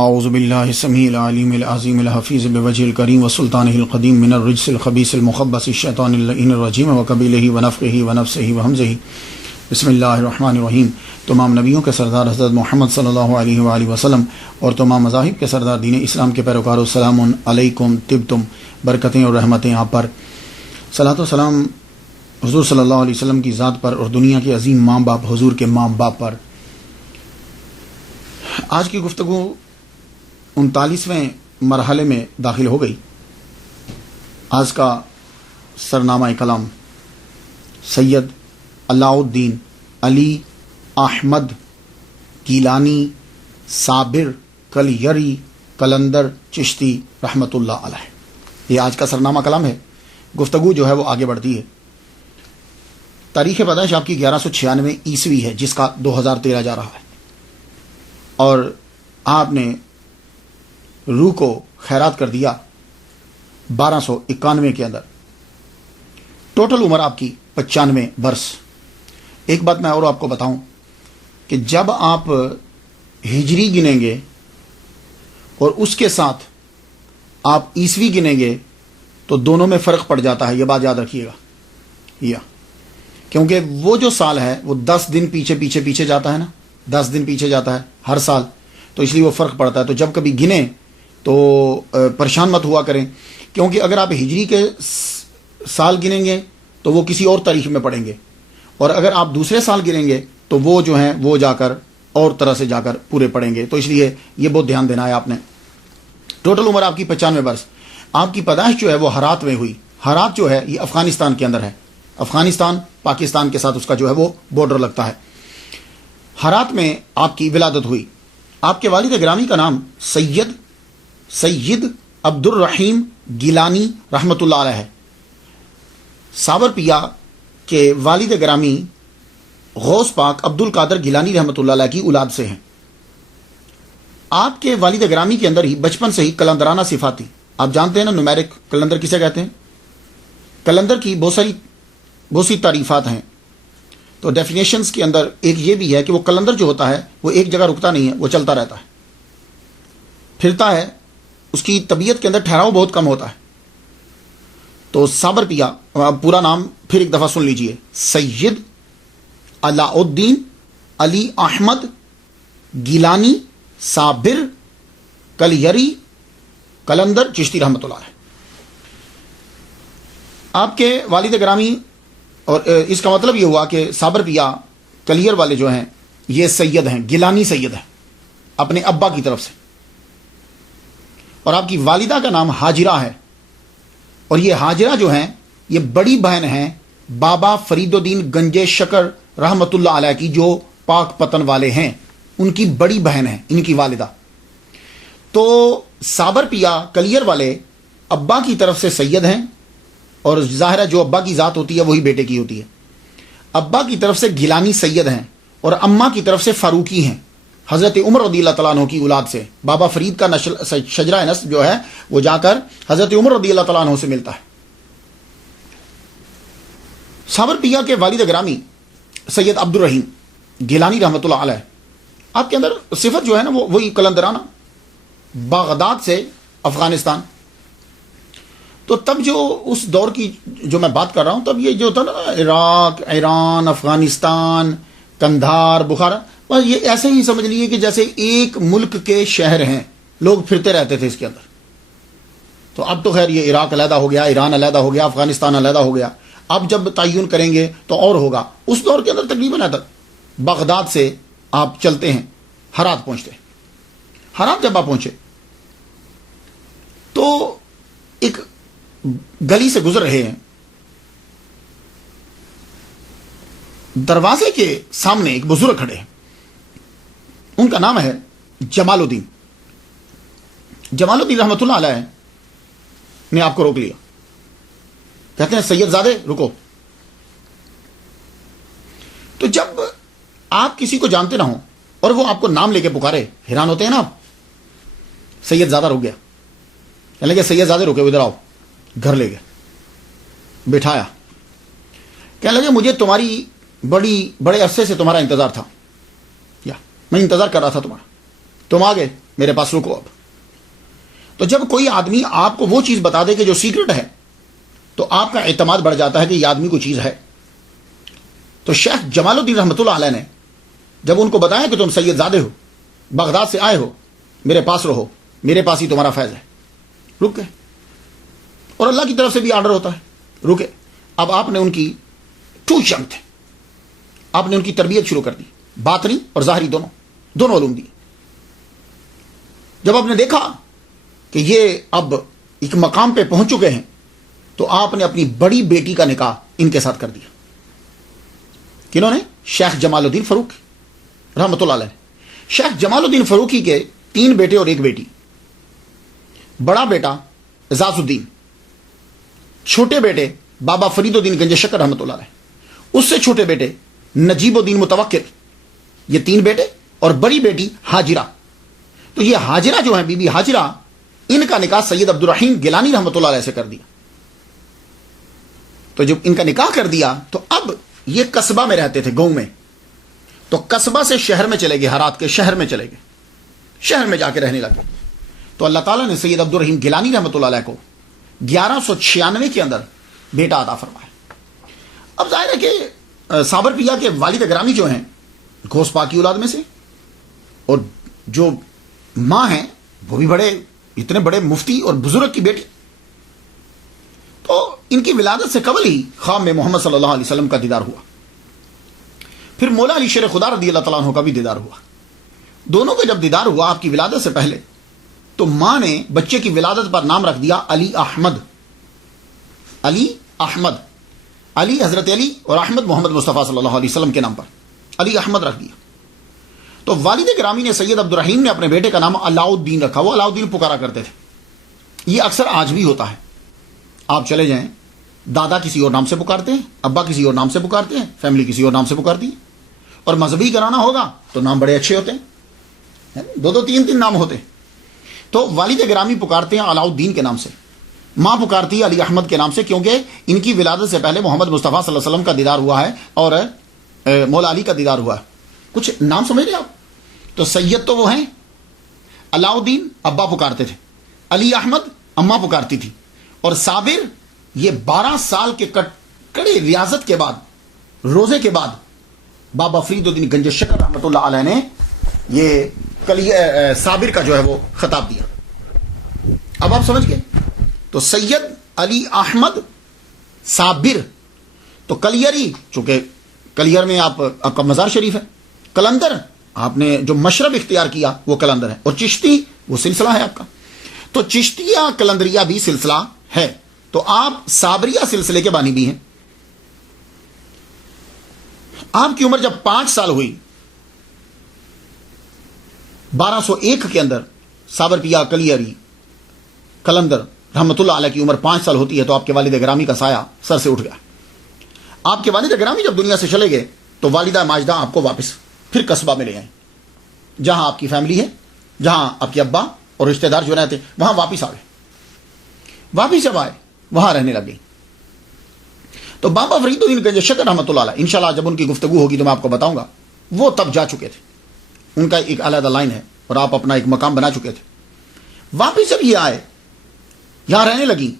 اعوذ باللہ السمیع العلیم العظیم الحفیظ بوجہ الکریم وسلطانہ القدیم من الرجس الخبیث المخبث الشیطان اللعین الرجیم وقبیلہ ونفخہ ونفسہ وہمزہ۔ بسم اللہ الرحمن الرحیم۔ تمام نبیوں کے سردار حضرت محمد صلی اللہ علیہ وآلہ وسلم اور تمام مذاہب کے سردار دین اسلام کے پیروکاروں، السلام علیکم، طبتم، برکتیں اور رحمتیں آپ پر۔ صلاۃ و سلام حضور صلی اللہ علیہ وسلم کی ذات پر اور دنیا کے عظیم ماں باپ حضور کے ماں باپ پر۔ آج کی گفتگو 39ویں مرحلے میں داخل ہو گئی۔ آج کا سرنامہ کلام سید علاء الدین علی احمد گیلانی صابر کلیری قلندر چشتی رحمۃ اللہ علیہ، یہ آج کا سرنامہ کلام ہے۔ گفتگو جو ہے وہ آگے بڑھتی ہے۔ تاریخ پیدائش آپ کی 1196 عیسوی ہے، جس کا 2013 جا رہا ہے، اور آپ نے روح کو خیرات کر دیا 1291 کے اندر۔ ٹوٹل عمر آپ کی 95 برس۔ ایک بات میں اور آپ کو بتاؤں کہ جب آپ ہجری گنیں گے اور اس کے ساتھ آپ عیسوی گنیں گے تو دونوں میں فرق پڑ جاتا ہے، یہ بات یاد رکھیے گا، کیونکہ وہ جو سال ہے وہ 10 دن پیچھے جاتا ہے نا، 10 دن پیچھے جاتا ہے ہر سال، تو اس لیے وہ فرق پڑتا ہے۔ تو جب کبھی گنیں تو پریشان مت ہوا کریں، کیونکہ اگر آپ ہجری کے سال گنیں گے تو وہ کسی اور تاریخ میں پڑیں گے، اور اگر آپ دوسرے سال گنیں گے تو وہ جو ہیں وہ جا کر اور طرح سے جا کر پورے پڑیں گے، تو اس لیے یہ بہت دھیان دینا ہے آپ نے۔ ٹوٹل عمر آپ کی 95 برس۔ آپ کی پیدائش جو ہے وہ ہرات میں ہوئی۔ ہرات جو ہے یہ افغانستان کے اندر ہے، افغانستان پاکستان کے ساتھ اس کا جو ہے وہ بارڈر لگتا ہے۔ ہرات میں آپ کی ولادت ہوئی۔ آپ کے والد گرامی کا نام سید عبد الرحیم گیلانی رحمۃ اللہ علیہ ہے۔ ساور پیا کے والد گرامی غوث پاک عبد القادر گیلانی رحمۃ اللہ علیہ کی اولاد سے ہیں۔ آپ کے والد گرامی کے اندر ہی بچپن سے ہی کلندرانہ صفات تھی۔ آپ جانتے ہیں نا نومیرک کلندر کسے کہتے ہیں؟ کلندر کی بہت سی تعریفات ہیں، تو ڈیفینیشنز کے اندر ایک یہ بھی ہے کہ وہ کلندر جو ہوتا ہے وہ ایک جگہ رکتا نہیں ہے، وہ چلتا رہتا ہے، پھرتا ہے، اس کی طبیعت کے اندر ٹھہراؤ بہت کم ہوتا ہے۔ تو سابر پیا، پورا نام پھر ایک دفعہ سن لیجئے، سید علاء الدین علی احمد گیلانی صابر کلیری قلندر چشتی رحمۃ اللہ علیہ۔ آپ کے والد گرامی، اور اس کا مطلب یہ ہوا کہ صابر پیا کلیئر والے جو ہیں یہ سید ہیں، گیلانی سید ہیں اپنے ابا کی طرف سے، اور آپ کی والدہ کا نام حاجرہ ہے، اور یہ حاجرہ جو ہیں یہ بڑی بہن ہیں بابا فرید الدین گنجے شکر رحمۃ اللہ علیہ کی، جو پاک پتن والے ہیں، ان کی بڑی بہن ہیں ان کی والدہ۔ تو صابر پیا کلیئر والے ابا کی طرف سے سید ہیں، اور ظاہر ہے جو ابا کی ذات ہوتی ہے وہی بیٹے کی ہوتی ہے۔ ابا کی طرف سے گیلانی سید ہیں، اور اماں کی طرف سے فاروقی ہیں، حضرت عمر رضی اللہ تعالیٰ عنہ کی اولاد سے۔ بابا فرید کا شجرہ نسب جو ہے وہ جا کر حضرت عمر رضی اللہ تعالیٰ عنہ سے ملتا ہے۔ صابر پیا کے والد گرامی سید عبد الرحیم گیلانی رحمۃ اللہ علیہ، آپ کے اندر صفت جو ہے نا وہ وہی کلندرانہ، بغداد سے افغانستان۔ تو تب جو اس دور کی جو میں بات کر رہا ہوں، تب یہ جو تھا نا عراق، ایران، افغانستان، قندھار، بخارا، بس یہ ایسے ہی سمجھ لیجیے کہ جیسے ایک ملک کے شہر ہیں، لوگ پھرتے رہتے تھے اس کے اندر۔ تو اب تو خیر یہ عراق علیحدہ ہو گیا، ایران علیحدہ ہو گیا، افغانستان علیحدہ ہو گیا، اب جب تعین کریں گے تو اور ہوگا۔ اس دور کے اندر تقریباً بغداد سے آپ چلتے ہیں، ہرات پہنچتے ہیں۔ ہرات جب آپ پہنچے تو ایک گلی سے گزر رہے ہیں، دروازے کے سامنے ایک بزرگ کھڑے ہیں، ان کا نام ہے جمال الدین۔ جمال الدین رحمۃ اللہ علیہ نے آپ کو روک لیا، کہتے ہیں سید زادے رکو۔ تو جب آپ کسی کو جانتے نہ ہوں اور وہ آپ کو نام لے کے پکارے، حیران ہوتے ہیں نا آپ۔ سید زادہ رک گیا، کہنے لگے سید زادے رکے، ادھر آؤ۔ گھر لے گئے، بٹھایا، کہنے لگے مجھے تمہاری بڑے عرصے سے تمہارا انتظار تھا، یا میں انتظار کر رہا تھا تمہارا، تم آ گئے، میرے پاس رکو اب. تو جب کوئی آدمی آپ کو وہ چیز بتا دے کہ جو سیکرٹ ہے تو آپ کا اعتماد بڑھ جاتا ہے کہ یہ آدمی کوئی چیز ہے. تو شیخ جمال الدین رحمۃ اللہ علیہ نے جب ان کو بتایا کہ تم سید زادے ہو، بغداد سے آئے ہو، میرے پاس رہو، میرے پاس ہی تمہارا فیض ہے، رک گئے. اور اللہ کی طرف سے بھی آرڈر ہوتا ہے، رکے. اب آپ نے ان کی ٹو چنگ تھے، آپ نے ان کی تربیت شروع کر دی، باطنی اور ظاہری دونوں علوم دی. جب آپ نے دیکھا کہ یہ اب ایک مقام پہ پہنچ چکے ہیں تو آپ نے اپنی بڑی بیٹی کا نکاح ان کے ساتھ کر دیا. کنہوں نے؟ شیخ جمال الدین فاروق رحمۃ اللہ علیہ. شیخ جمال الدین فاروقی کے 3 بیٹے اور 1 بیٹی. بڑا بیٹا اعزاز الدین، چھوٹے بیٹے بابا فرید الدین گنج شکر رحمۃ اللہ علیہ، اس سے چھوٹے بیٹے نجیب الدین متوکل. یہ 3 بیٹے اور بڑی بیٹی حاجرہ. تو یہ حاجرہ جو ہیں، بی بی حاجرہ، ان کا نکاح سید عبد الرحیم گیلانی رحمۃ اللہ علیہ سے کر دیا. تو جب ان کا نکاح کر دیا تو اب یہ قصبہ میں رہتے تھے، گاؤں میں. تو قصبہ سے شہر میں چلے گئے، ہرات کے شہر میں چلے گئے، شہر میں جا کے رہنے لگے. تو اللہ تعالیٰ نے سید عبد الرحیم گیلانی رحمۃ اللہ علیہ کو 1196 کے اندر بیٹا عطا فرمایا. اب ظاہر ہے کہ صابر پیا کے والد گرامی جو ہیں غوث پاک کی اولاد میں سے، اور جو ماں ہیں وہ بھی اتنے بڑے مفتی اور بزرگ کی بیٹی. تو ان کی ولادت سے قبل ہی خواب میں محمد صلی اللہ علیہ وسلم کا دیدار ہوا. پھر مولا علی شیر خدا رضی اللہ تعالیٰ عنہ کا بھی دیدار ہوا. دونوں کا جب دیدار ہوا آپ کی ولادت سے پہلے، تو ماں نے بچے کی ولادت پر نام رکھ دیا علی احمد. علی احمد، علی حضرت علی اور احمد محمد مصطفیٰ صلی اللہ علیہ وسلم کے نام پر علی احمد رکھ دیا. تو والد گرامی نے سید عبد الرحیم نے اپنے بیٹے کا نام علاؤ الدین رکھا. وہ علاؤ الدین پکارا کرتے تھے. یہ اکثر آج بھی ہوتا ہے. آپ چلے جائیں، دادا کسی اور نام سے پکارتے ہیں، ابا کسی اور نام سے پکارتے ہیں، فیملی کسی اور نام سے پکارتی ہے. اور مذہبی کرانا ہوگا تو نام بڑے اچھے ہوتے ہیں، 2-3 نام ہوتے ہیں. تو والد گرامی پکارتے ہیں علاؤ الدین کے نام سے، ماں پکارتی ہے علی احمد کے نام سے، کیونکہ ان کی ولادت سے پہلے محمد مصطفیٰ صلی اللہ علیہ وسلم کا دیدار ہوا ہے اور مولا علی کا دیدار ہوا ہے. کچھ نام سمجھ رہے آپ؟ تو سید تو وہ ہیں، علاؤ الدین ابا پکارتے تھے، علی احمد اماں پکارتی تھی، اور صابر یہ 12 سال کے کڑے ریاضت کے بعد، روزے کے بعد، بابا فرید الدین گنج شکر رحمۃ اللہ علیہ نے یہ صابر کا جو ہے وہ خطاب دیا. اب آپ سمجھ گئے؟ تو سید علی احمد صابر. تو کلیری، چونکہ کلیر میں آپ کا مزار شریف ہے، کلندر آپ نے جو مشرب اختیار کیا وہ کلندر ہے، اور چشتی وہ سلسلہ ہے آپ کا. تو چشتیہ کلندریہ بھی سلسلہ ہے. تو آپ صابریہ سلسلے کے بانی بھی ہیں. آپ کی عمر جب 5 سال ہوئی، 1201 کے اندر صابر پیا کلیری کلندر رحمۃ اللہ علیہ کی عمر 5 سال ہوتی ہے تو آپ کے والد گرامی کا سایہ سر سے اٹھ گیا. آپ کے والد گرامی جب دنیا سے چلے گئے تو والدہ ماجدہ آپ کو واپس پھر قصبہ میں لے آئیں، جہاں آپ کی فیملی ہے، جہاں آپ کے ابا اور رشتہ دار جو رہتے وہاں واپس آ گئے. واپس جب آئے وہاں رہنے لگ گئی. تو بابا فرید الدین گنج شکر رحمۃ اللہ علیہ، انشاءاللہ جب ان کی گفتگو ہوگی تو میں آپ کو بتاؤں گا، وہ تب جا چکے تھے. ان کا ایک علیحدہ لائن ہے اور آپ اپنا ایک مقام بنا چکے تھے. واپس جب یہ آئے، یہاں رہنے لگی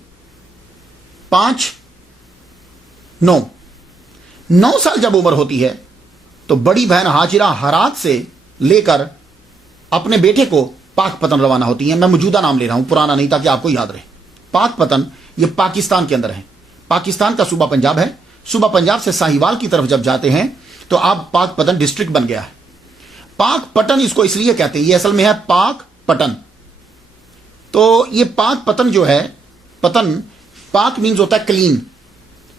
9 سال جب عمر ہوتی ہے تو بڑی بہن حاجرہ ہرات سے لے کر اپنے بیٹے کو پاک پتن روانہ ہوتی ہیں. میں موجودہ نام لے رہا ہوں، پرانا نہیں، تاکہ آپ کو یاد رہے. پاک پتن یہ پاکستان کے اندر ہے. پاکستان کا صوبہ پنجاب ہے. صوبہ پنجاب سے ساہیوال کی طرف جب جاتے ہیں تو آپ پاک پتن ڈسٹرکٹ بن گیا ہے. پاک پٹن اس کو اس لیے کہتے ہیں، یہ اصل میں ہے پاک پٹن. تو یہ پاک پتن جو ہے، پتن پاک مینز ہوتا ہے کلین،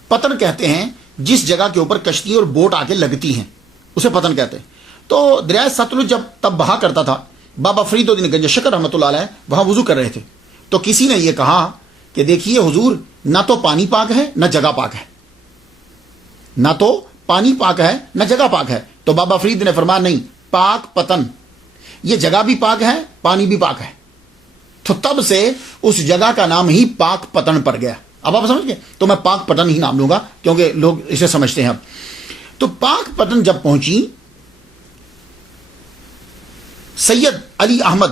پتن کہتے ہیں جس جگہ کے اوپر کشتی اور بوٹ آ کے لگتی ہیں اسے پتن کہتے ہیں. تو دریائے ستلج جب تب بہا کرتا تھا، بابا فرید الدین گنج شکر رحمۃ اللہ علیہ وہاں وضو کر رہے تھے. تو کسی نے یہ کہا کہ دیکھیے حضور، نہ تو پانی پاک ہے نہ جگہ پاک ہے، نہ تو پانی پاک ہے نہ جگہ پاک ہے. تو بابا فرید نے فرمایا نہیں، پاک پتن، یہ جگہ بھی پاک ہے پانی بھی پاک ہے. تو تب سے اس جگہ کا نام ہی پاک پتن پڑ گیا. اب آپ سمجھ گئے؟ تو میں پاک پتن ہی نام لوں گا کیونکہ لوگ اسے سمجھتے ہیں. اب تو پاک پتن جب پہنچی، سید علی احمد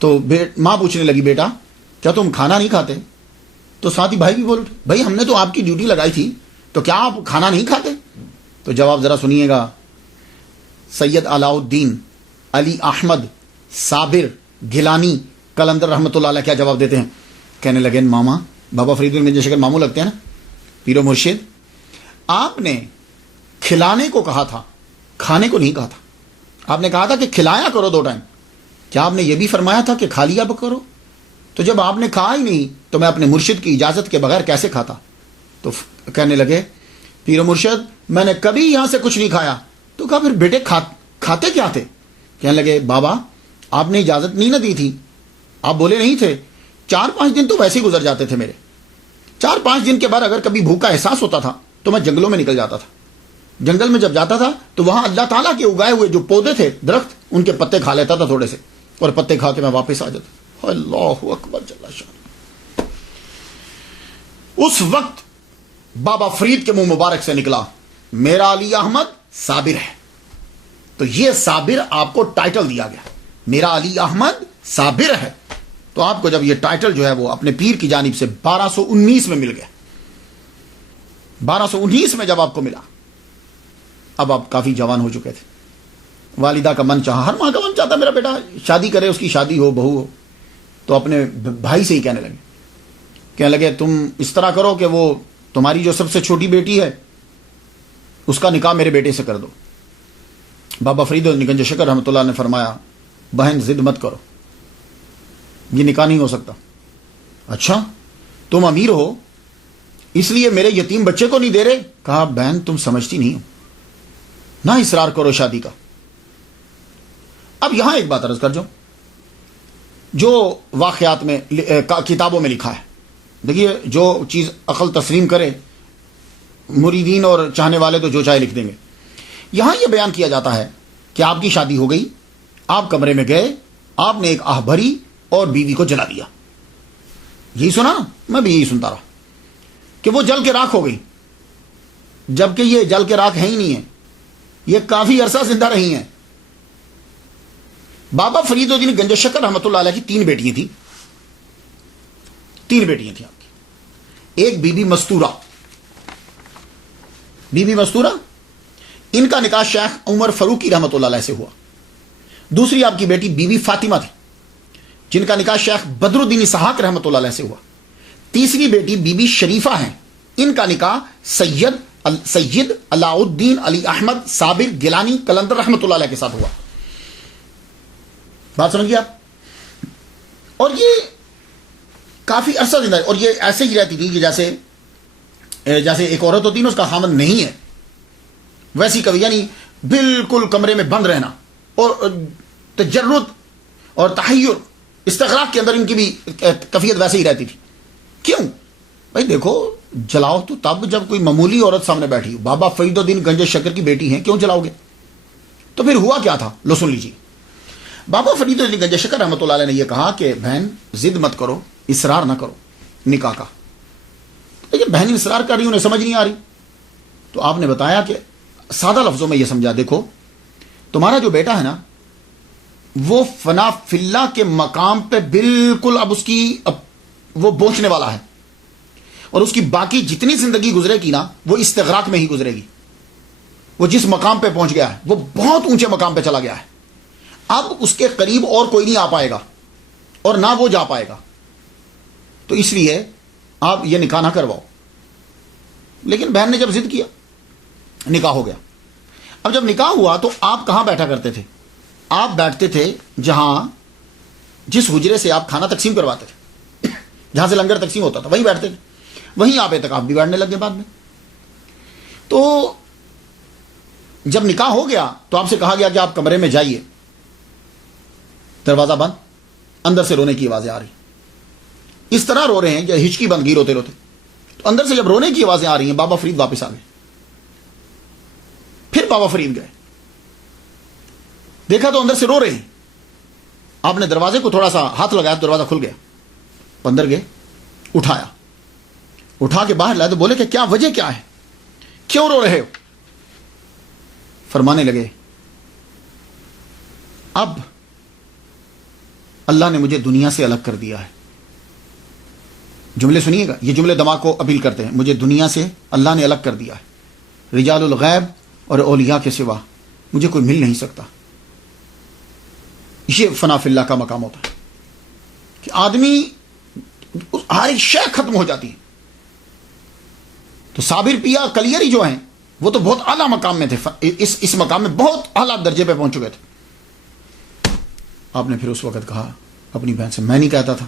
تو ماں پوچھنے لگی بیٹا کیا تم کھانا نہیں کھاتے؟ تو ساتھی بھائی بھی بول اٹھے بھائی ہم نے تو آپ کی ڈیوٹی لگائی تھی تو کیا آپ کھانا نہیں کھاتے؟ تو جواب ذرا سنیے گا. سید علاء الدین علی احمد صابر گیلانی قلندر رحمۃ اللہ علیہ کیا جواب دیتے ہیں؟ کہنے لگے ماما بابا فرید گنج شکر ماموں لگتے ہیں نا پیر و مرشد, آپ نے کھلانے کو کہا تھا کھانے کو نہیں کہا تھا. آپ نے کہا تھا کہ کھلایا کرو 2 ٹائم. کیا آپ نے یہ بھی فرمایا تھا کہ کھا لیا کرو؟ تو جب آپ نے کھا ہی نہیں تو میں اپنے مرشد کی اجازت کے بغیر کیسے کھاتا؟ تو کہنے لگے پیر و مرشد میں نے کبھی یہاں سے کچھ نہیں کھایا. تو کہا پھر بیٹے کھاتے کیا تھے؟ کہنے لگے بابا آپ نے اجازت نہیں نہ دی تھی, آپ بولے نہیں تھے. 4-5 دن تو ویسے ہی گزر جاتے تھے میرے. 4-5 دن کے بعد اگر کبھی بھوک کا احساس ہوتا تھا تو میں جنگلوں میں نکل جاتا تھا. جنگل میں جب جاتا تھا تو وہاں اللہ تعالیٰ کے اگائے ہوئے جو پودے تھے درخت ان کے پتے کھا لیتا تھا تھوڑے سے, اور پتے کھا کے میں واپس آ جاتا. اللہ اکبر جل شان. اس وقت بابا فرید کے منہ مبارک سے نکلا میرا علی احمد صابر ہے. تو یہ صابر آپ کو ٹائٹل دیا گیا, میرا علی احمد صابر ہے. تو آپ کو جب یہ ٹائٹل جو ہے وہ اپنے پیر کی جانب سے 1219 میں مل گیا, 1219 میں جب آپ کو ملا, اب آپ کافی جوان ہو چکے تھے. والدہ کا من چاہا, ہر ماں کا من چاہتا میرا بیٹا شادی کرے, اس کی شادی ہو, بہو ہو. تو اپنے بھائی سے ہی کہنے لگے تم اس طرح کرو کہ وہ تمہاری جو سب سے چھوٹی بیٹی ہے اس کا نکاح میرے بیٹے سے کر دو. بابا فرید گنج شکر رحمۃ اللہ نے فرمایا بہن ضد مت کرو, یہ نکاح نہیں ہو سکتا. اچھا تم امیر ہو اس لیے میرے یتیم بچے کو نہیں دے رہے؟ کہا بہن تم سمجھتی نہیں ہو, نہ اصرار کرو شادی کا. اب یہاں ایک بات عرض کر جو واقعات میں کتابوں میں لکھا ہے, دیکھیے جو چیز عقل تسلیم کرے, مریدین اور چاہنے والے تو جو چاہے لکھ دیں گے. یہاں یہ بیان کیا جاتا ہے کہ آپ کی شادی ہو گئی, آپ کمرے میں گئے, آپ نے ایک آہ بھری اور بیوی کو جلا دیا. یہی سنا نا, میں بھی یہی سنتا رہا کہ وہ جل کے راکھ ہو گئی, جبکہ یہ جل کے راکھ ہے ہی نہیں ہے, یہ کافی عرصہ زندہ رہی ہیں. بابا فرید الدین گنج شکر رحمۃ اللہ علیہ کی 3 بیٹیاں تھیں. 3 بیٹیاں تھیں آپ کی. ایک بی بی مستورہ, ان کا نکاح شیخ عمر فاروقی رحمۃ اللہ علیہ سے ہوا. دوسری آپ کی بیٹی بی بی فاطمہ تھی جن کا نکاح شیخ بدر الدین اسحاق رحمۃ اللہ علیہ سے ہوا. تیسری بیٹی بی بی شریفہ ہیں, ان کا نکاح سید علاء الدین علی احمد صابر گیلانی قلندر رحمۃ اللہ علیہ کے ساتھ ہوا. بات سمجھ گئے آپ؟ اور یہ کافی عرصہ زندہ, اور یہ ایسے ہی رہتی تھی کہ جیسے ایک عورت ہوتی ہے نا, اس کا خامن نہیں ہے, ویسی کبھی, یعنی بالکل کمرے میں بند رہنا اور تجرد اور تحیر استغراق کے اندر ان کی بھی کیفیت ویسے ہی رہتی تھی. کیوں بھائی؟ دیکھو جلاؤ تو تب جب کوئی معمولی عورت سامنے بیٹھی ہو. بابا فرید الدین گنج شکر کی بیٹی ہیں, کیوں جلاؤ گے؟ تو پھر ہوا کیا تھا, لو سن لیجیے. بابا فرید الدین گنج شکر رحمۃ اللہ علیہ نے یہ کہا کہ بہن ضد مت کرو, اصرار نہ کرو نکاح کا. لیکن بہن اصرار کر رہی, انہیں سمجھ نہیں آ رہی. تو آپ نے بتایا کہ سادہ لفظوں میں یہ سمجھا, دیکھو تمہارا جو بیٹا ہے نا وہ فنا فی اللہ کے مقام پہ بالکل اب وہ پہنچنے والا ہے, اور اس کی باقی جتنی زندگی گزرے گی نا وہ استغراق میں ہی گزرے گی. وہ جس مقام پہ پہنچ گیا ہے وہ بہت اونچے مقام پہ چلا گیا ہے. اب اس کے قریب اور کوئی نہیں آ پائے گا اور نہ وہ جا پائے گا. تو اس لیے آپ یہ نکاح نہ کرواؤ. لیکن بہن نے جب ضد کیا, نکاح ہو گیا. اب جب نکاح ہوا تو آپ کہاں بیٹھا کرتے تھے؟ آپ بیٹھتے تھے جس حجرے سے آپ کھانا تقسیم کرواتے تھے, جہاں سے لنگر تقسیم ہوتا تھا, وہیں بیٹھتے تھے. وہیں آپ اعتکاف بھی بیٹھنے لگے بعد میں. تو جب نکاح ہو گیا تو آپ سے کہا گیا کہ آپ کمرے میں جائیے. دروازہ بند, اندر سے رونے کی آوازیں آ رہی, اس طرح رو رہے ہیں کہ ہچکی بند گی روتے روتے. تو اندر سے جب رونے کی آوازیں آ رہی ہیں, بابا فرید واپس آ گئے. پھر بابا فرید گئے, دیکھا تو اندر سے رو رہے ہیں. آپ نے دروازے کو تھوڑا سا ہاتھ لگایا, دروازہ کھل گیا. اندر گئے, اٹھا کے باہر لائے تو بولے کہ کیا وجہ کیا ہے, کیوں رو رہے ہو؟ فرمانے لگے اب اللہ نے مجھے دنیا سے الگ کر دیا ہے. جملے سنیے گا, یہ جملے دماغ کو اپیل کرتے ہیں. مجھے دنیا سے اللہ نے الگ کر دیا ہے. رجال الغیب اور اولیاء کے سوا مجھے کوئی مل نہیں سکتا. یہ فنا فی اللہ کا مقام ہوتا ہے کہ آدمی ہر ایک شے ختم ہو جاتی ہے. تو صابر پیا کلیری جو ہیں وہ تو بہت اعلیٰ مقام میں تھے, اس مقام میں بہت اعلیٰ درجے پہ پہنچ چکے تھے. آپ نے پھر اس وقت کہا اپنی بہن سے, میں نہیں کہتا تھا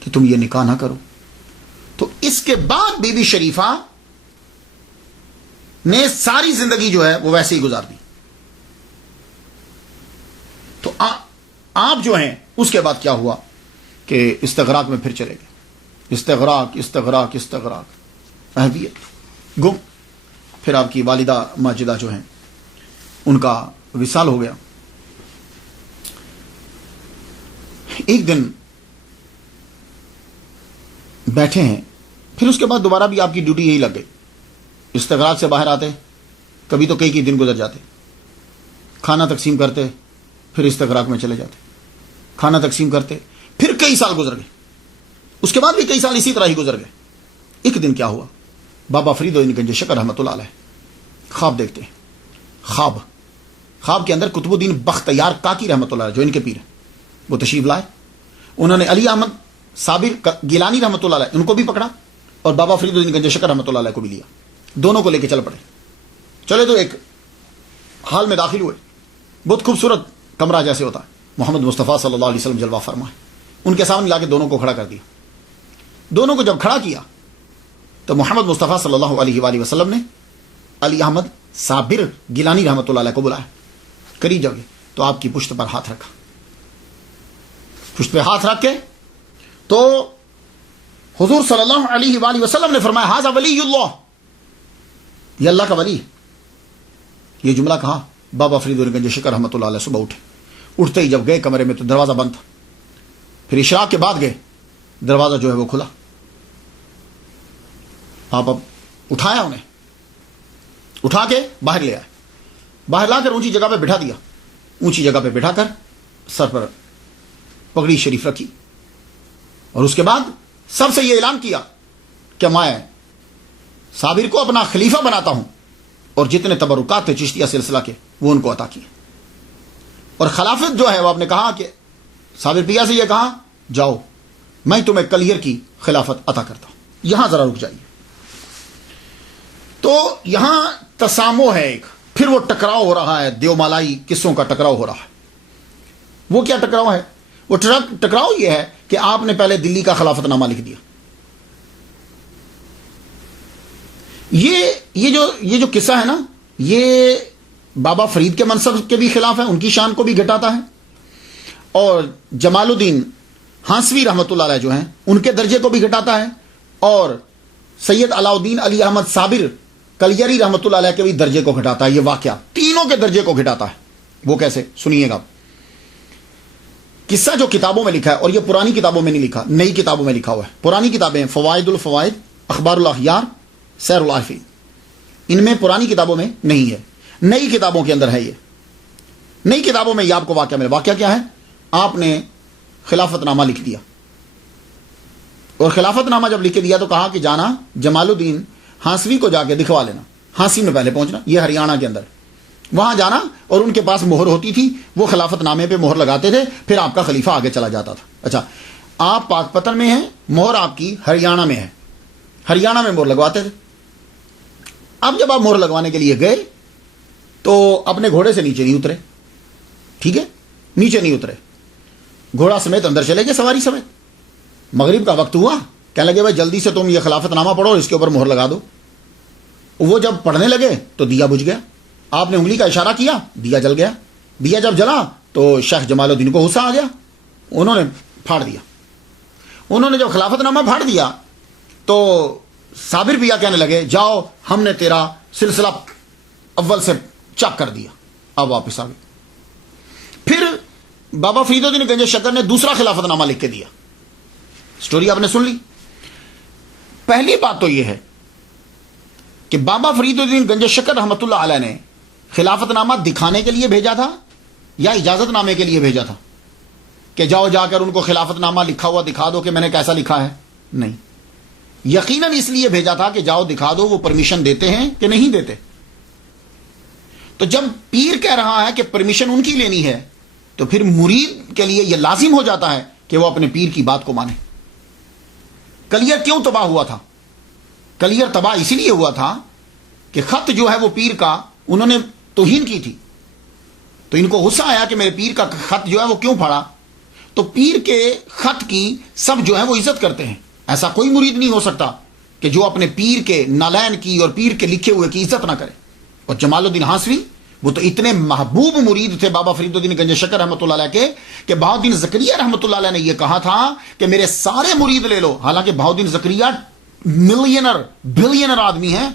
کہ تم یہ نکاح نہ کرو. تو اس کے بعد بی بی شریفہ نے ساری زندگی جو ہے وہ ویسے ہی گزار دی. تو آپ جو ہیں اس کے بعد کیا ہوا کہ استغراق میں پھر چلے گئے. استغراق استغراق استغراق اہلیت گم. پھر آپ کی والدہ ماجدہ جو ہیں ان کا وصال ہو گیا. ایک دن بیٹھے ہیں, پھر اس کے بعد دوبارہ بھی آپ کی ڈیوٹی یہی لگ گئی. استغراق سے باہر آتے, کبھی تو کئی دن گزر جاتے, کھانا تقسیم کرتے, پھر استغراق میں چلے جاتے, کھانا تقسیم کرتے, پھر کئی سال گزر گئے. اس کے بعد بھی کئی سال اسی طرح ہی گزر گئے. ایک دن کیا ہوا, بابا فرید گنج شکر رحمۃ اللہ علیہ خواب دیکھتے ہیں. خواب کے اندر قطب الدین بختیار کاکی رحمۃ اللہ علیہ جو ان کے پیر ہیں وہ تشریف لائے. انہوں نے علی احمد صابر گیلانی رحمۃ اللہ علیہ ان کو بھی پکڑا اور بابا فرید الدین گنج شکر رحمۃ اللہ علیہ کو بھی لیا. دونوں کو لے کے چل پڑے. چلے تو ایک حال میں داخل ہوئے, بہت خوبصورت کمرہ جیسے ہوتا ہے, محمد مصطفیٰ صلی اللہ علیہ وسلم جلوہ فرما ہے. ان کے سامنے لا کے دونوں کو کھڑا کر دیا. دونوں کو جب کھڑا کیا تو محمد مصطفیٰ صلی اللہ علیہ وآلہ وسلم نے علی احمد صابر گیلانی رحمۃ اللہ علیہ کو بلایا. قریب جب گئے تو آپ کی پشت پر ہاتھ رکھا. پشت پہ ہاتھ رکھ کے تو حضور صلی اللہ علیہ وآلہ وسلم نے فرمایا ھذا ولی اللہ, یہ اللہ کا ولی. یہ جملہ کہا, بابا فرید گنج شکر رحمۃ اللہ علیہ صبح اٹھے. اٹھتے ہی جب گئے کمرے میں تو دروازہ بند تھا. پھر اشراق کے بعد گئے, دروازہ جو ہے وہ کھلا. آپ اب اٹھایا, انہیں اٹھا کے باہر لے آئے. باہر لا کر اونچی جگہ پہ بٹھا دیا. اونچی جگہ پہ بٹھا کر سر پر پگڑی شریف رکھی اور اس کے بعد سب سے یہ اعلان کیا کہ میں صابر کو اپنا خلیفہ بناتا ہوں اور جتنے تبرکات تھے چشتیہ سلسلہ کے وہ ان کو عطا کیے. اور خلافت جو ہے وہ آپ نے کہا کہ صابر پیا سے یہ کہا جاؤ میں تمہیں کلیئر کی خلافت عطا کرتا ہوں. یہاں ذرا رک جائیے. تو یہاں تسامو ہے ایک, پھر وہ ٹکراؤ ہو رہا ہے, دیو مالائی قصوں کا ٹکراؤ ہو رہا ہے. وہ کیا ٹکراؤ ہے؟ وہ ٹکراؤ یہ ہے کہ آپ نے پہلے دلی کا خلافت نامہ لکھ دیا. یہ جو قصہ ہے نا, یہ بابا فرید کے منصب کے بھی خلاف ہے, ان کی شان کو بھی گھٹاتا ہے, اور جمال الدین ہانسوی رحمۃ اللہ علیہ جو ہیں ان کے درجے کو بھی گھٹاتا ہے, اور سید علاء الدین علی احمد صابر کلیری رحمۃ اللہ علیہ کے بھی درجے کو گھٹاتا ہے. یہ واقعہ تینوں کے درجے کو گھٹاتا ہے. وہ کیسے, سنیے گا. قصہ جو کتابوں میں لکھا ہے, اور یہ پرانی کتابوں میں نہیں لکھا, نئی کتابوں میں لکھا ہوا ہے. پرانی کتابیں فوائد الفوائد, اخبار الاخیار, سیر العارفین, ان میں پرانی کتابوں میں نہیں ہے, نئی کتابوں کے اندر ہے. یہ نئی کتابوں میں یہ آپ کو واقعہ ملے. واقعہ کیا ہے؟ آپ نے خلافت نامہ لکھ دیا, اور خلافت نامہ جب لکھ کے دیا تو کہا کہ جانا جمال الدین ہانسوی کو جا کے دکھوا لینا. ہانسی میں پہلے پہنچنا, یہ ہریانہ کے اندر, وہاں جانا, اور ان کے پاس مہر ہوتی تھی, وہ خلافت نامے پہ مہر لگاتے تھے, پھر آپ کا خلیفہ آگے چلا جاتا تھا. اچھا, آپ پاک پتن میں ہیں, مہر آپ کی ہریانہ میں ہے, ہریانہ میں مہر لگواتے تھے. اب جب آپ مہر لگوانے کے لیے گئے تو اپنے گھوڑے سے نیچے نہیں اترے. ٹھیک ہے, نیچے نہیں اترے, گھوڑا سمیت اندر چلے گئے, سواری سمیت. مغرب کا وقت ہوا, کہنے لگے بھائی جلدی سے تم یہ خلافت نامہ پڑھو, اس کے اوپر مہر لگا دو. وہ جب پڑھنے لگے تو دیا بجھ گیا. آپ نے انگلی کا اشارہ کیا, دیا جل گیا. دیا جب جلا تو شیخ جمال الدین کو غصہ آ گیا, انہوں نے پھاڑ دیا. انہوں نے جب خلافت نامہ پھاڑ دیا تو صابر پیا کہنے لگے جاؤ ہم نے تیرا سلسلہ اول سے چاک کر دیا, اب واپس آ گئے. پھر بابا فرید الدین گنج شکر نے دوسرا خلافت نامہ لکھ کے دیا. سٹوری آپ نے سن لی. پہلی بات تو یہ ہے کہ بابا فرید الدین گنج شکر رحمۃ اللہ علیہ نے خلافت نامہ دکھانے کے لیے بھیجا تھا یا اجازت نامے کے لیے بھیجا تھا؟ کہ جاؤ جا کر ان کو خلافت نامہ لکھا ہوا دکھا دو کہ میں نے کیسا لکھا ہے؟ نہیں، یقیناً اس لیے بھیجا تھا کہ جاؤ دکھا دو وہ پرمیشن دیتے ہیں کہ نہیں دیتے. تو جب پیر کہہ رہا ہے کہ پرمیشن ان کی لینی ہے تو پھر مرید کے لیے یہ لازم ہو جاتا ہے کہ وہ اپنے پیر کی بات کو مانے. کلیئر کیوں تباہ ہوا تھا؟ کلیئر تباہ اسی لیے ہوا تھا کہ خط جو ہے وہ پیر کا انہوں نے توہین کی تھی. تو ان کو غصہ آیا کہ میرے پیر کا خط جو ہے وہ کیوں پھاڑا. تو پیر کے خط کی سب جو ہے وہ عزت کرتے ہیں. ایسا کوئی مرید نہیں ہو سکتا کہ جو اپنے پیر کے نالین کی اور پیر کے لکھے ہوئے کی عزت نہ کرے. اور جمال الدین ہانسوی وہ تو اتنے محبوب مرید تھے بابا فرید الدین گنج شکر رحمۃ اللہ علیہ کے کہ بہاؤالدین زکریا رحمۃ اللہ علیہ نے یہ کہا تھا کہ میرے سارے مرید لے لو. حالانکہ بہاؤالدین زکریا ملینر بلینر آدمی ہیں.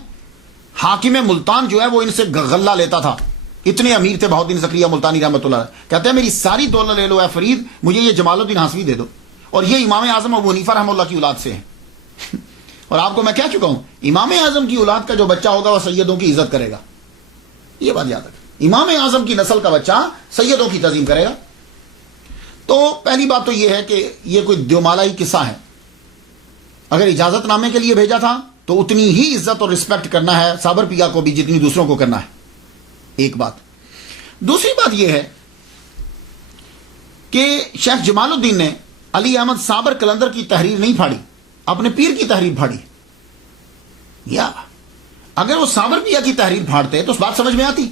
حاکم ملتان جو ہے وہ ان سے غلہ لیتا تھا. اتنے امیر تھے بہاؤالدین زکریا ملتانی رحمۃ اللہ علیہ. کہتے ہیں میری ساری دولت لے لو اے فرید, مجھے یہ جمال الدین ہانسوی دے دو. اور یہ امام اعظم ابو حنیفہ رحمہ اللہ کی اولاد سے ہیں. اور آپ کو میں کہہ چکا ہوں امام اعظم کی اولاد کا جو بچہ ہوگا وہ سیدوں کی عزت کرے گا. یہ بات یاد رکھیں, امام اعظم کی نسل کا بچہ سیدوں کی تعظیم کرے گا. تو پہلی بات تو یہ ہے کہ یہ کوئی دیومالائی قصہ ہے. اگر اجازت نامے کے لیے بھیجا تھا تو اتنی ہی عزت اور رسپیکٹ کرنا ہے صابر پیا کو بھی جتنی دوسروں کو کرنا ہے. ایک بات. دوسری بات یہ ہے کہ شیخ جمال الدین نے علی احمد صابر کلندر کی تحریر نہیں پھاڑی, اپنے پیر کی تحریر پھاڑی. یا اگر وہ صابر پیا کی تحریر پھاڑتے تو اس بات سمجھ میں آتی.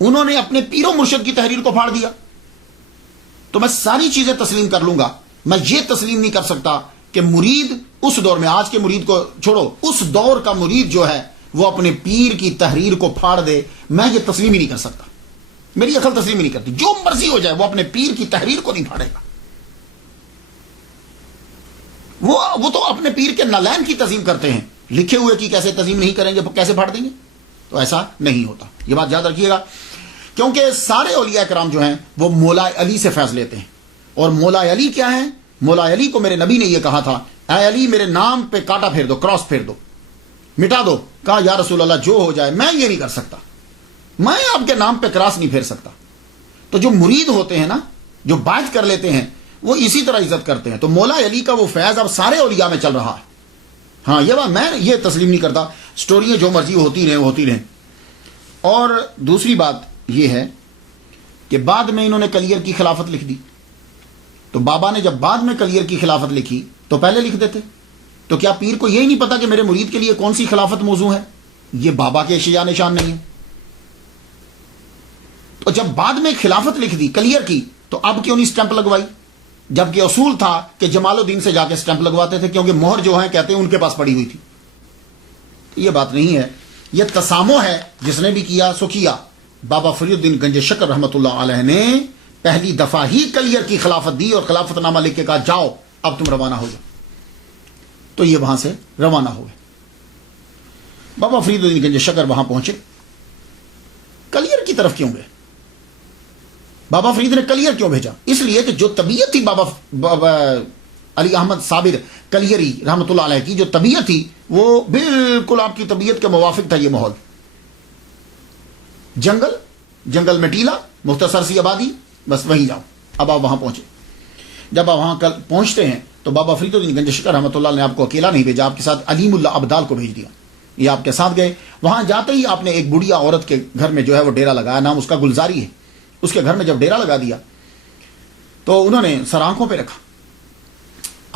انہوں نے اپنے پیر و مرشد کی تحریر کو پھاڑ دیا. تو میں ساری چیزیں تسلیم کر لوں گا, میں یہ تسلیم نہیں کر سکتا کہ مرید اس دور میں, آج کے مرید کو چھوڑو, اس دور کا مرید جو ہے وہ اپنے پیر کی تحریر کو پھاڑ دے. میں یہ تسلیم ہی نہیں کر سکتا, میری عقل تسلیم ہی نہیں کرتی. جو مرضی ہو جائے وہ اپنے پیر کی تحریر کو نہیں پھاڑے گا. وہ تو اپنے پیر کے نالین کی تعظیم کرتے ہیں, لکھے ہوئے کی کیسے تعظیم نہیں کریں گے, کیسے پھاڑ دیں گے؟ تو ایسا نہیں ہوتا. یہ بات یاد رکھیے گا, کیونکہ سارے اولیاء کرام جو ہیں وہ مولا علی سے فیض لیتے ہیں. اور مولا علی کیا ہے؟ مولا علی کو میرے نبی نے یہ کہا تھا, اے علی میرے نام پہ کانٹا پھیر دو, کراس پھیر دو, مٹا دو. کہا یا رسول اللہ جو ہو جائے, میں یہ نہیں کر سکتا, میں آپ کے نام پہ کراس نہیں پھیر سکتا. تو جو مرید ہوتے ہیں نا, جو بیعت کر لیتے ہیں, وہ اسی طرح عزت کرتے ہیں. تو مولا علی کا وہ فیض اب سارے اولیاء میں چل رہا ہے. ہاں یہ بات میں یہ تسلیم نہیں کرتا. سٹوریاں جو مرضی ہوتی رہیں, ہوتی رہیں. اور دوسری بات یہ ہے کہ بعد میں انہوں نے کلیئر کی خلافت لکھ دی. تو بابا نے جب بعد میں کلیئر کی خلافت لکھی تو پہلے لکھ دیتے. تو کیا پیر کو یہی نہیں پتا کہ میرے مرید کے لیے کون سی خلافت موضوع ہے؟ یہ بابا کے اشیاء نشان نہیں ہے. تو جب بعد میں خلافت لکھ دی, کلیئر کی, تو اب کیوں نہیں سٹیمپ لگوائی؟ جبکہ اصول تھا کہ جمال الدین سے جا کے سٹیمپ لگواتے تھے, کیونکہ مہر جو ہیں کہتے ہیں ان کے پاس پڑی ہوئی تھی. یہ بات نہیں ہے, یہ تسامح ہے. جس نے بھی کیا سو کیا. بابا فرید الدین گنج شکر رحمۃ اللہ علیہ نے پہلی دفعہ ہی کلیئر کی خلافت دی اور خلافت نامہ لکھ کے کہا جاؤ اب تم روانہ ہو جاؤ. تو یہ وہاں سے روانہ ہوئے. بابا فرید الدین گنج شکر وہاں پہنچے, کلیئر کی طرف کیوں گئے؟ بابا فرید نے کلیئر کیوں بھیجا؟ اس لیے کہ جو طبیعت تھی بابا علی احمد صابر کلیری رحمۃ اللہ علیہ کی, جو طبیعت تھی وہ بالکل آپ کی طبیعت کے موافق تھا. یہ ماحول جنگل میں ٹیلا, مختصر سی آبادی, بس وہیں جاؤ. اب آپ وہاں پہنچے. جب آپ وہاں کل پہنچتے ہیں تو بابا فرید الدین گنج شکر رحمۃ اللہ نے آپ کو اکیلا نہیں بھیجا, آپ کے ساتھ علیم اللہ ابدال کو بھیج دیا. یہ آپ کے ساتھ گئے. وہاں جاتے ہی آپ نے ایک بڑھیا عورت کے گھر میں جو ہے وہ ڈیرا لگایا, نام اس کا گلزاری ہے. اس کے گھر میں جب ڈیرا لگا دیا تو انہوں نے سر آنکھوں پہ رکھا.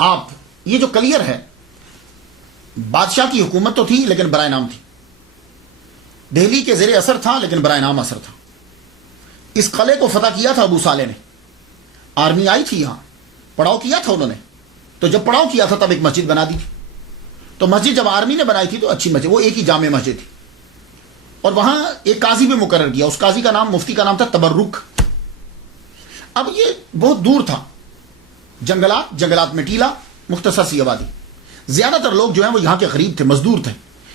آپ یہ جو کلیئر ہے, بادشاہ کی حکومت تو تھی لیکن برائے نام تھی, دہلی کے زیر اثر تھا لیکن برائے نام اثر تھا. اس قلعے کو فتح کیا تھا ابو صالح نے. آرمی آئی تھی یہاں, پڑاؤ کیا تھا انہوں نے. تو جب پڑاؤ کیا تھا تب ایک مسجد بنا دی تھی. تو مسجد جب آرمی نے بنائی تھی تو اچھی مسجد, وہ ایک ہی جامع مسجد تھی. اور وہاں ایک قاضی بھی مقرر کیا. اس قاضی کا نام, مفتی کا نام تھا تبرک. اب یہ بہت دور تھا, جنگلات میں ٹیلا, مختصر سی آبادی. زیادہ تر لوگ جو ہیں وہ یہاں کے غریب تھے, مزدور تھے,